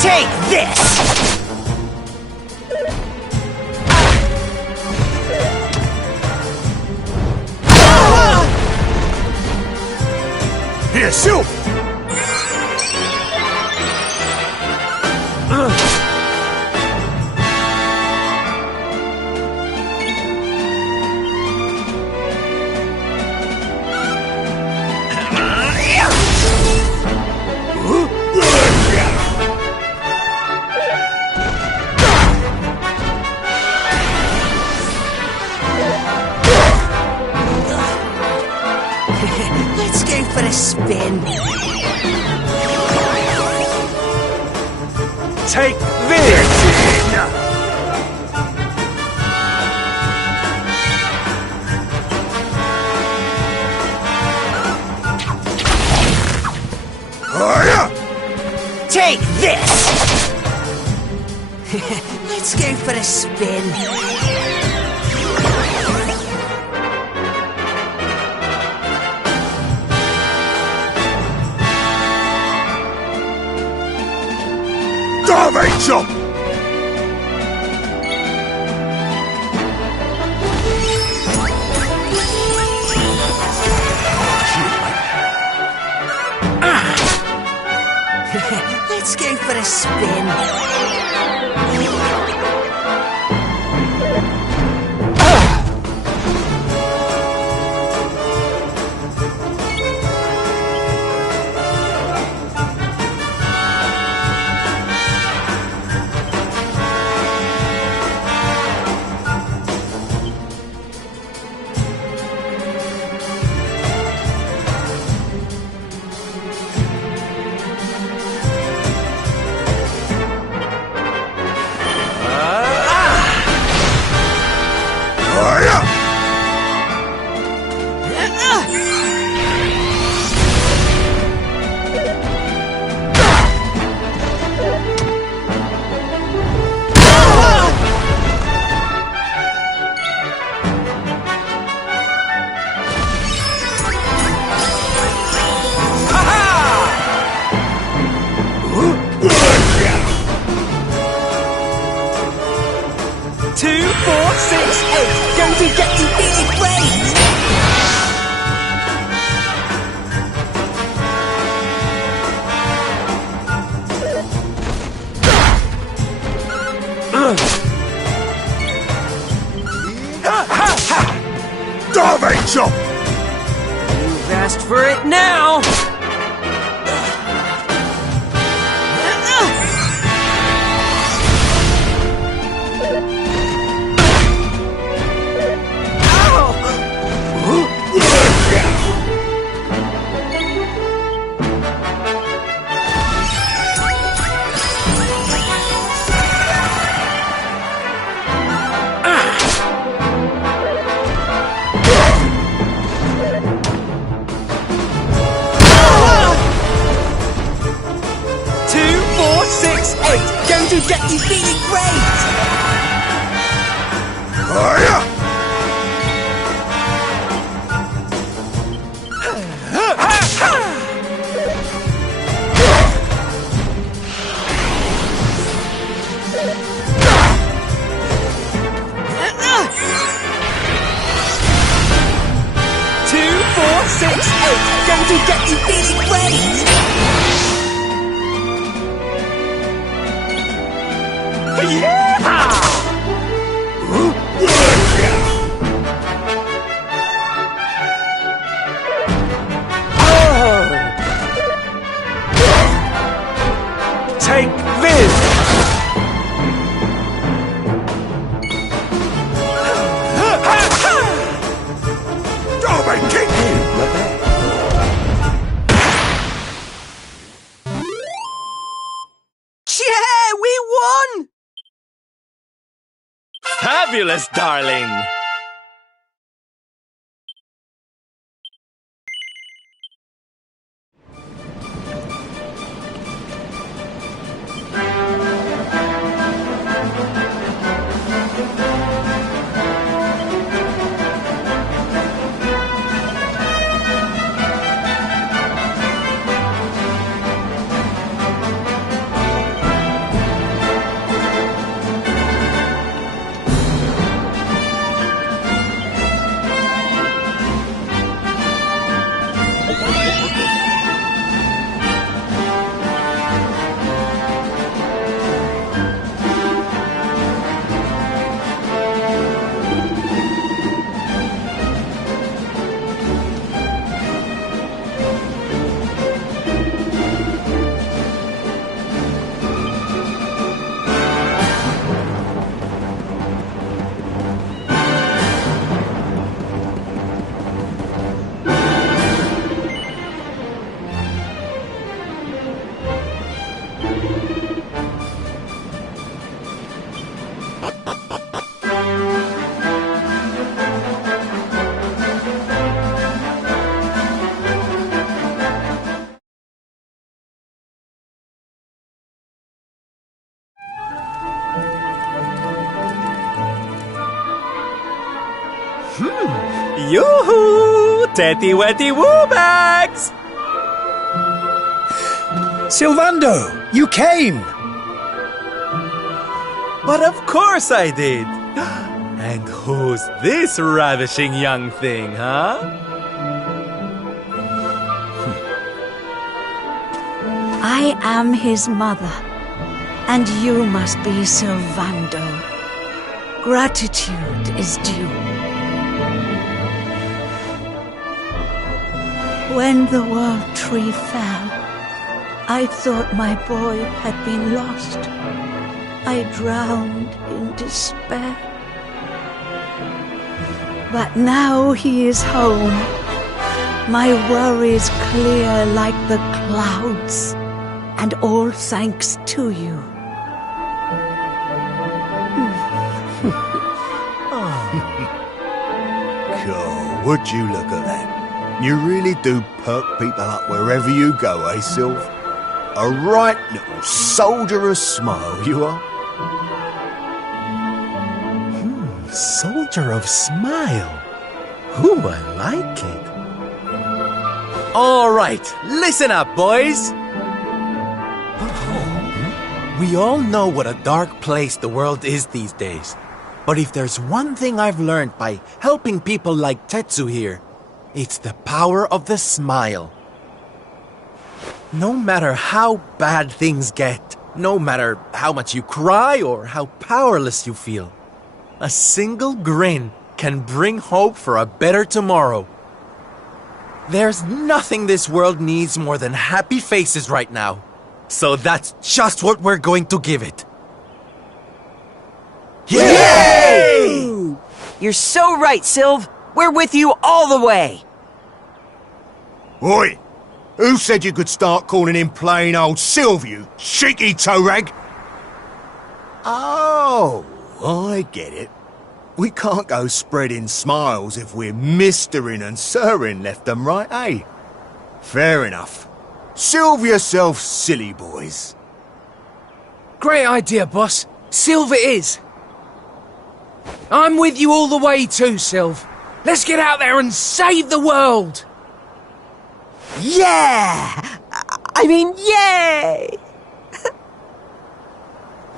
Take this! Here, shoot! Let's go for a spin. Take this! Take this! Let's go for a spin. Garbage chop! Let's go for a spin. 2, 4, 6, 8. Going to get you feeling great! Darvin chop! You've asked for it now! To get you feeling great! Hiya! Going to get you feeling great! Take this! Darvin, kick him! Yeah, we won! Fabulous, darling! Yoo-hoo! Tetty-wetty woo-bags! Sylvando, you came! But of course I did! And who's this ravishing young thing, huh? I am his mother, and you must be Sylvando. Gratitude is due. When the World Tree fell, I thought my boy had been lost. I drowned in despair. But now he is home. My worries clear like the clouds, and all thanks to you. God, would you look at that? You really do perk people up wherever you go, eh, Sylv? A right little soldier of smile, you are. Soldier of smile. Ooh, I like it. All right, listen up, boys. We all know what a dark place the world is these days. But if there's one thing I've learned by helping people like Tetsu here, it's the power of the smile. No matter how bad things get, no matter how much you cry or how powerless you feel, a single grin can bring hope for a better tomorrow. There's nothing this world needs more than happy faces right now. So that's just what we're going to give it. Yay! You're so right, Sylv. We're with you all the way. Oi! Who said you could start calling him plain old Sylv, you cheeky toe rag? Oh, I get it. We can't go spreading smiles if we're mistering and sirring left and right, eh? Fair enough. Sylv yourself, silly boys. Great idea, boss. Sylv it is. I'm with you all the way too, Sylv. Let's get out there and save the world! Yeah! I mean, yay!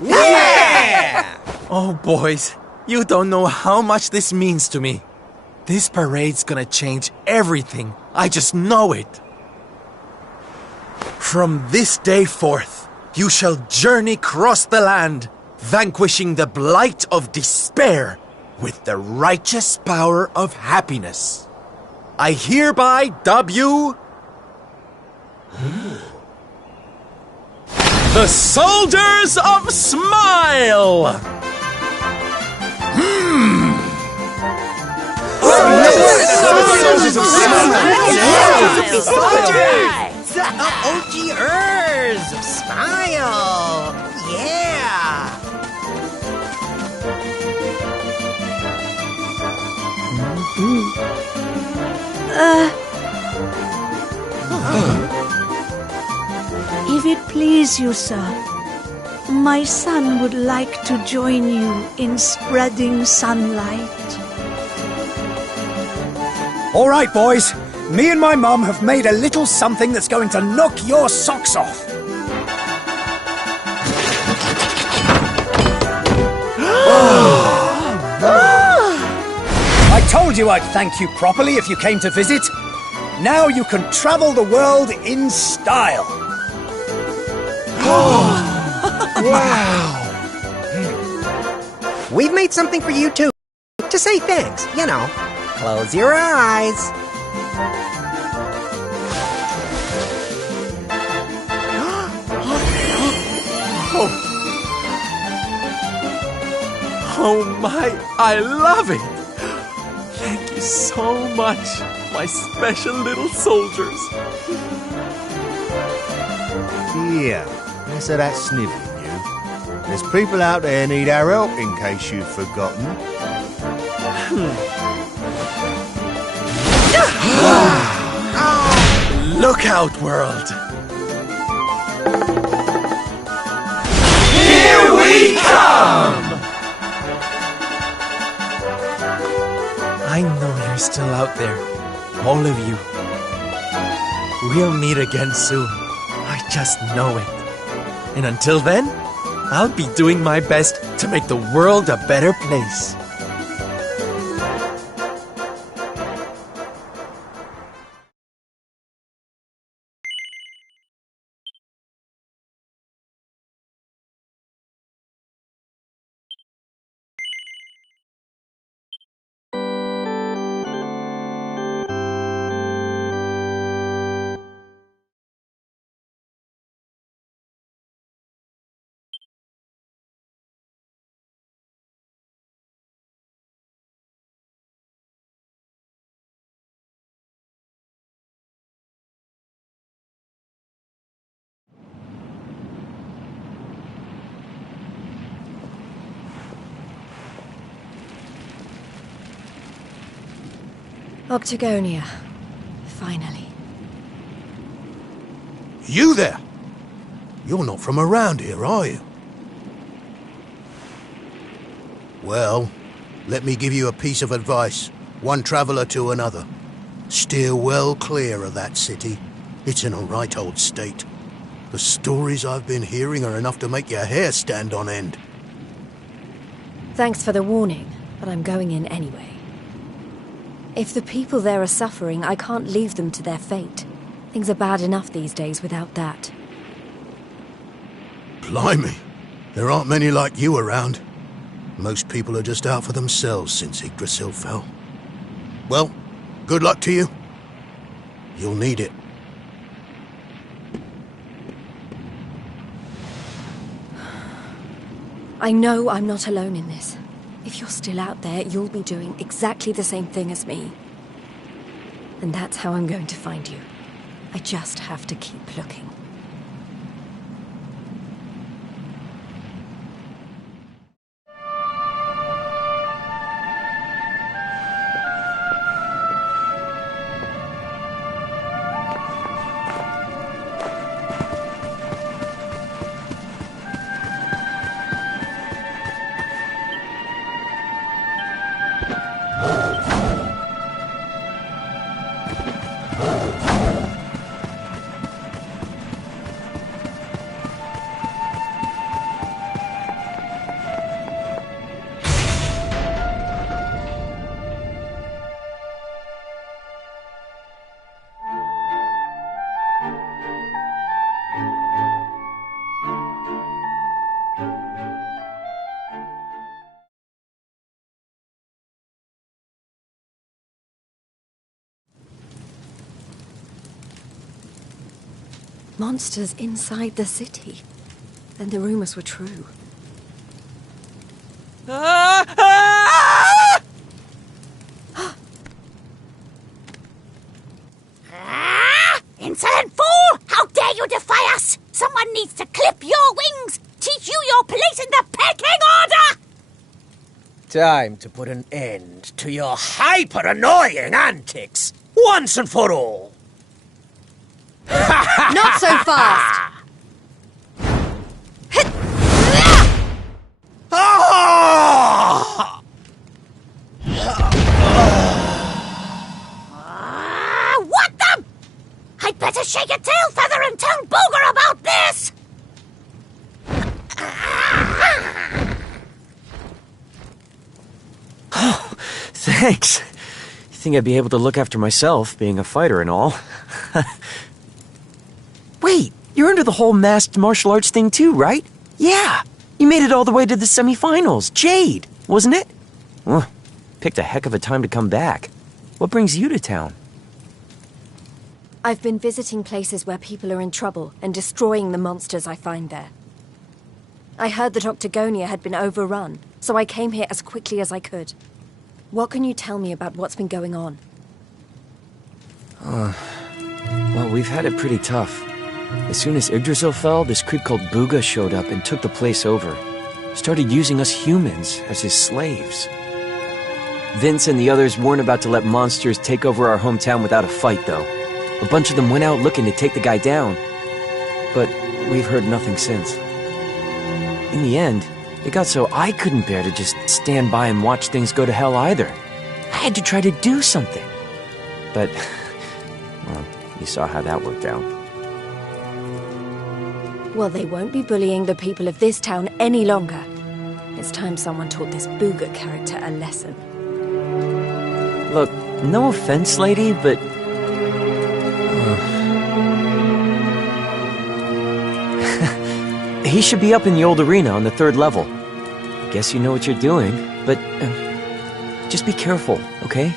Yeah! Oh, boys, you don't know how much this means to me. This parade's gonna change everything. I just know it. From this day forth, you shall journey across the land, vanquishing the blight of despair with the righteous power of happiness. I hereby dub you the Soldiers of Smile! Soldiers of Smile! The OGers of Smile! Yeah! If it please you, sir, my son would like to join you in spreading sunlight. All right, boys. Me and my mum have made a little something that's going to knock your socks off. I told you I'd thank you properly if you came to visit. Now you can travel the world in style. Wow! We've made something for you too. To say thanks, you know. Close your eyes. Oh my, I love it! Thank you so much, my special little soldiers. Yeah, less of that snivelling, you. There's people out there need our help, in case you've forgotten. Look out, world! Here we come! I know you're still out there, all of you. We'll meet again soon. I just know it. And until then, I'll be doing my best to make the world a better place. Octagonia. Finally. You there? You're not from around here, are you? Well, let me give you a piece of advice. One traveller to another. Steer well clear of that city. It's in a right old state. The stories I've been hearing are enough to make your hair stand on end. Thanks for the warning, but I'm going in anyway. If the people there are suffering, I can't leave them to their fate. Things are bad enough these days without that. Blimey, there aren't many like you around. Most people are just out for themselves since Yggdrasil fell. Well, good luck to you. You'll need it. I know I'm not alone in this. If you're still out there, you'll be doing exactly the same thing as me. And that's how I'm going to find you. I just have to keep looking. Monsters inside the city. Then the rumors were true. Insolent fool! How dare you defy us! Someone needs to clip your wings! Teach you your place in the pecking order! Time to put an end to your hyper-annoying antics, once and for all. Not so fast! What the? I'd better shake a tail feather and tell Booger about this! Oh, thanks. You think I'd be able to look after myself, being a fighter and all? Wait, you're into the whole masked martial arts thing too, right? Yeah, you made it all the way to the semifinals. Jade, wasn't it? Well, picked a heck of a time to come back. What brings you to town? I've been visiting places where people are in trouble and destroying the monsters I find there. I heard that Octagonia had been overrun, so I came here as quickly as I could. What can you tell me about what's been going on? Well, we've had it pretty tough. As soon as Yggdrasil fell, this creep called Booga showed up and took the place over. Started using us humans as his slaves. Vince and the others weren't about to let monsters take over our hometown without a fight, though. A bunch of them went out looking to take the guy down. But we've heard nothing since. In the end, it got so I couldn't bear to just stand by and watch things go to hell either. I had to try to do something. But, well, you saw how that worked out. Well, they won't be bullying the people of this town any longer. It's time someone taught this Booga character a lesson. Look, no offense, lady, but... he should be up in the old arena on the 3rd level. I guess you know what you're doing, but... just be careful, okay?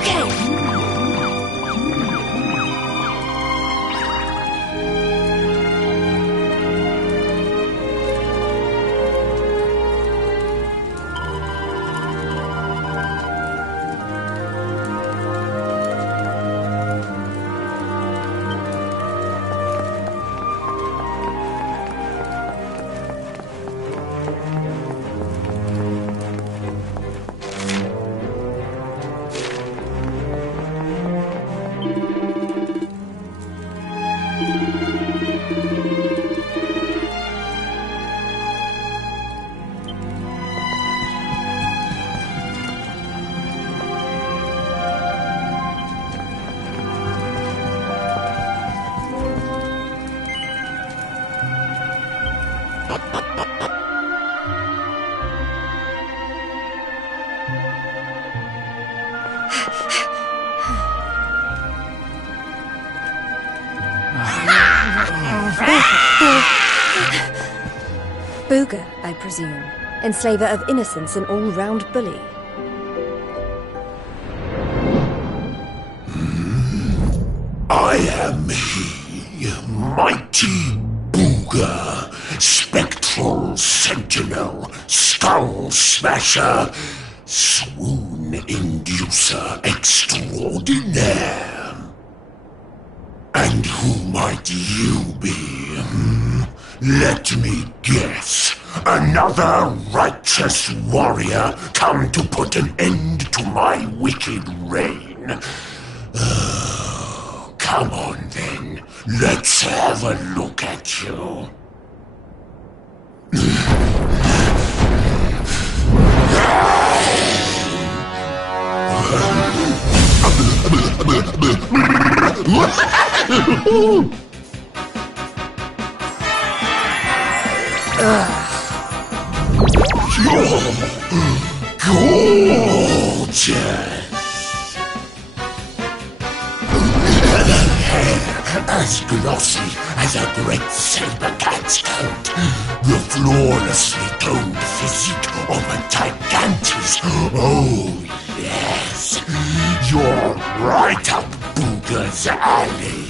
Okay. Booga, I presume. Enslaver of innocence and all-round bully. I am he, mighty Booga, spectral sentinel, skull smasher, swoon inducer extraordinaire. And who might you be? Let me guess. Another righteous warrior come to put an end to my wicked reign. Come on then, let's have a look at you. Gorgeous! As glossy as a great saber cat's coat, the flawlessly toned physique of a Gigantes. Oh, yes, you're right up Booga's alley.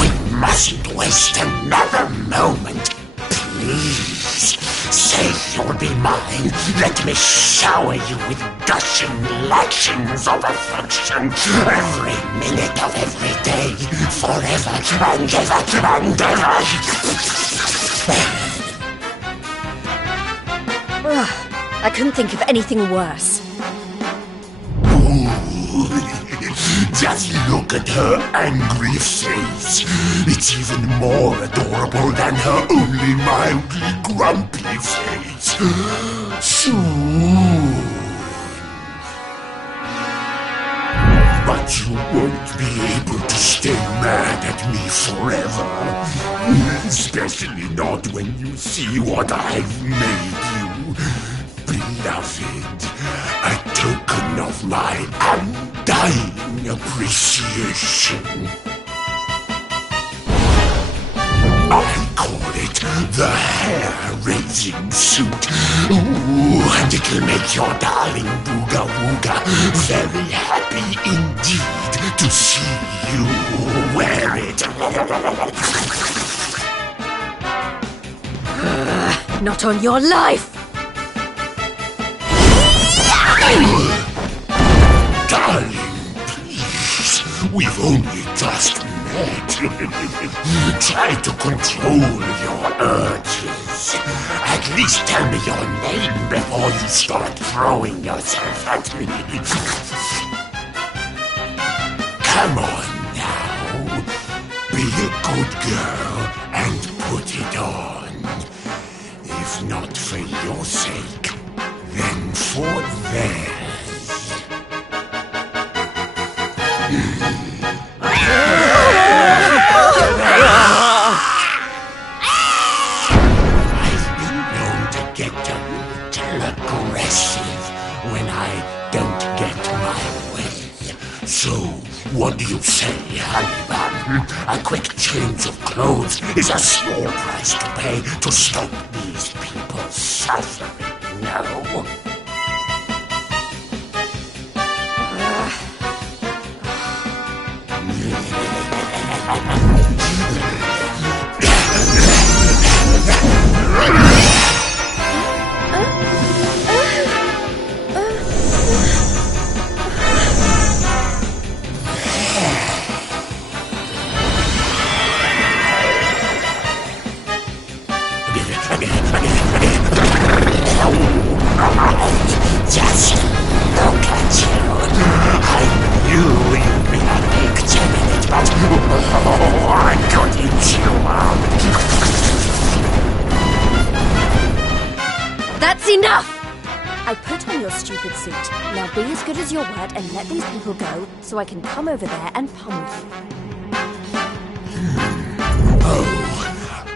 We mustn't waste another moment. Please, say you'll be mine. Let me shower you with gushing lashings of affection every minute of every day, forever and ever and ever. I couldn't think of anything worse. Just look at her angry face. It's even more adorable than her only mildly grumpy face. Soon. But you won't be able to stay mad at me forever. Especially not when you see what I've made you. Beloved, a token of my undying appreciation. I call it the hair-raising suit. Ooh, and it'll make your darling Booga Wooga very happy indeed to see you wear it. Not on your life! Darling, please, we've only just met. Try to control your urges. At least tell me your name before you start throwing yourself at me. Come on now. Be a good girl and put it on. If not for your sake, then for theirs. I've been known to get a little aggressive when I don't get my way. So, what do you say, honey bun? A quick change of clothes is a small price to pay to stop these people suffering, no? Just look at you. I knew you'd be a big Gemini, but I could eat you up. That's enough! I put on your stupid suit. Now be as good as your word and let these people go so I can come over there and pummel you. Oh,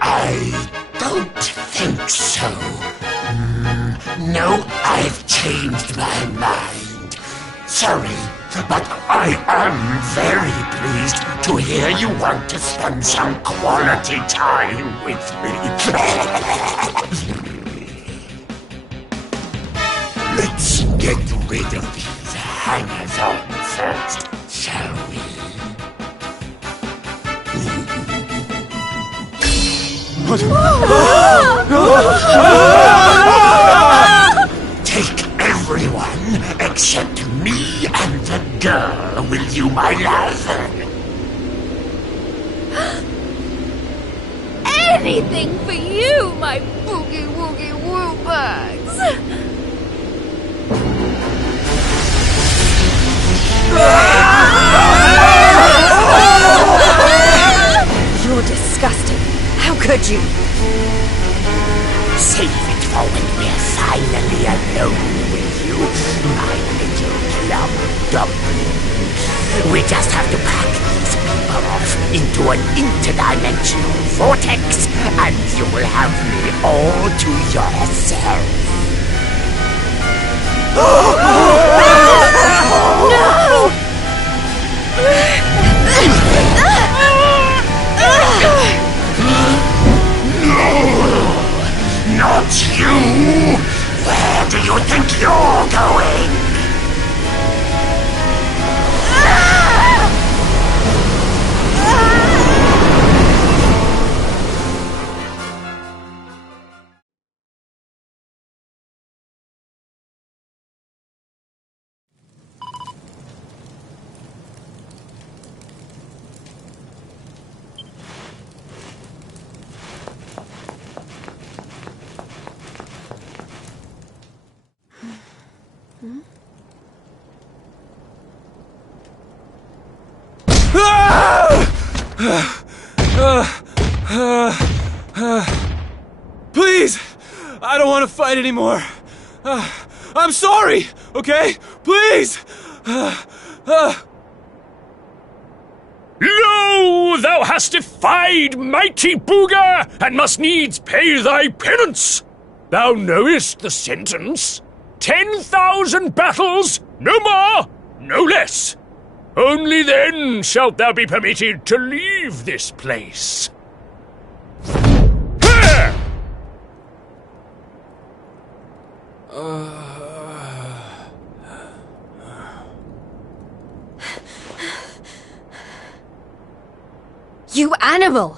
I don't think so. No, I've changed my mind. Sorry, but I am very pleased to hear you want to spend some quality time with me. Let's get rid of these hangers-on first, shall we? Take everyone except me and the girl, will you, my love? Anything for you, my boogie-woogie woo-bugs! You're disgusting. How could you? Save it for when we're finally alone with you, my little plum dumpling. We just have to pack these people off into an interdimensional vortex, and you will have me all to yourself. Not you! Where do you think you're going? Please! I don't want to fight anymore. I'm sorry, okay? Please! Lo, thou hast defied mighty Booga, and must needs pay thy penance. Thou knowest the sentence. 10,000 battles, no more, no less. Only then shalt thou be permitted to leave this place. You animal!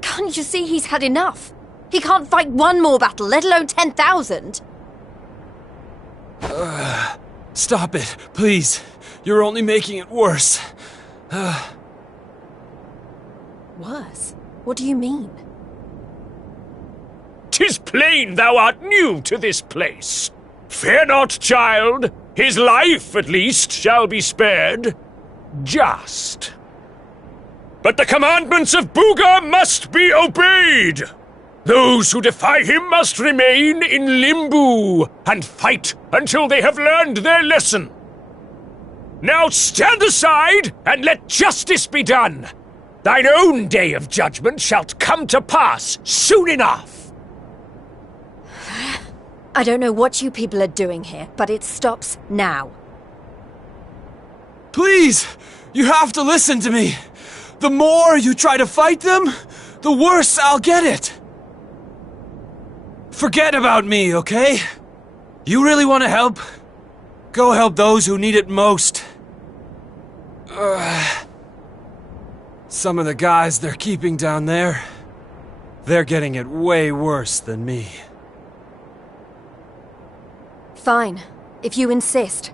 Can't you see he's had enough? He can't fight one more battle, let alone 10,000. Stop it, please. You're only making it worse. Worse? What do you mean? 'Tis plain thou art new to this place. Fear not, child. His life, at least, shall be spared. Just. But the commandments of Booga must be obeyed. Those who defy him must remain in Limbo and fight until they have learned their lesson. Now stand aside and let justice be done. Thine own day of judgment shalt come to pass soon enough. I don't know what you people are doing here, but it stops now. Please! You have to listen to me. The more you try to fight them, the worse I'll get it. Forget about me, okay? You really want to help? Go help those who need it most. Some of the guys they're keeping down there, they're getting it way worse than me. Fine, if you insist.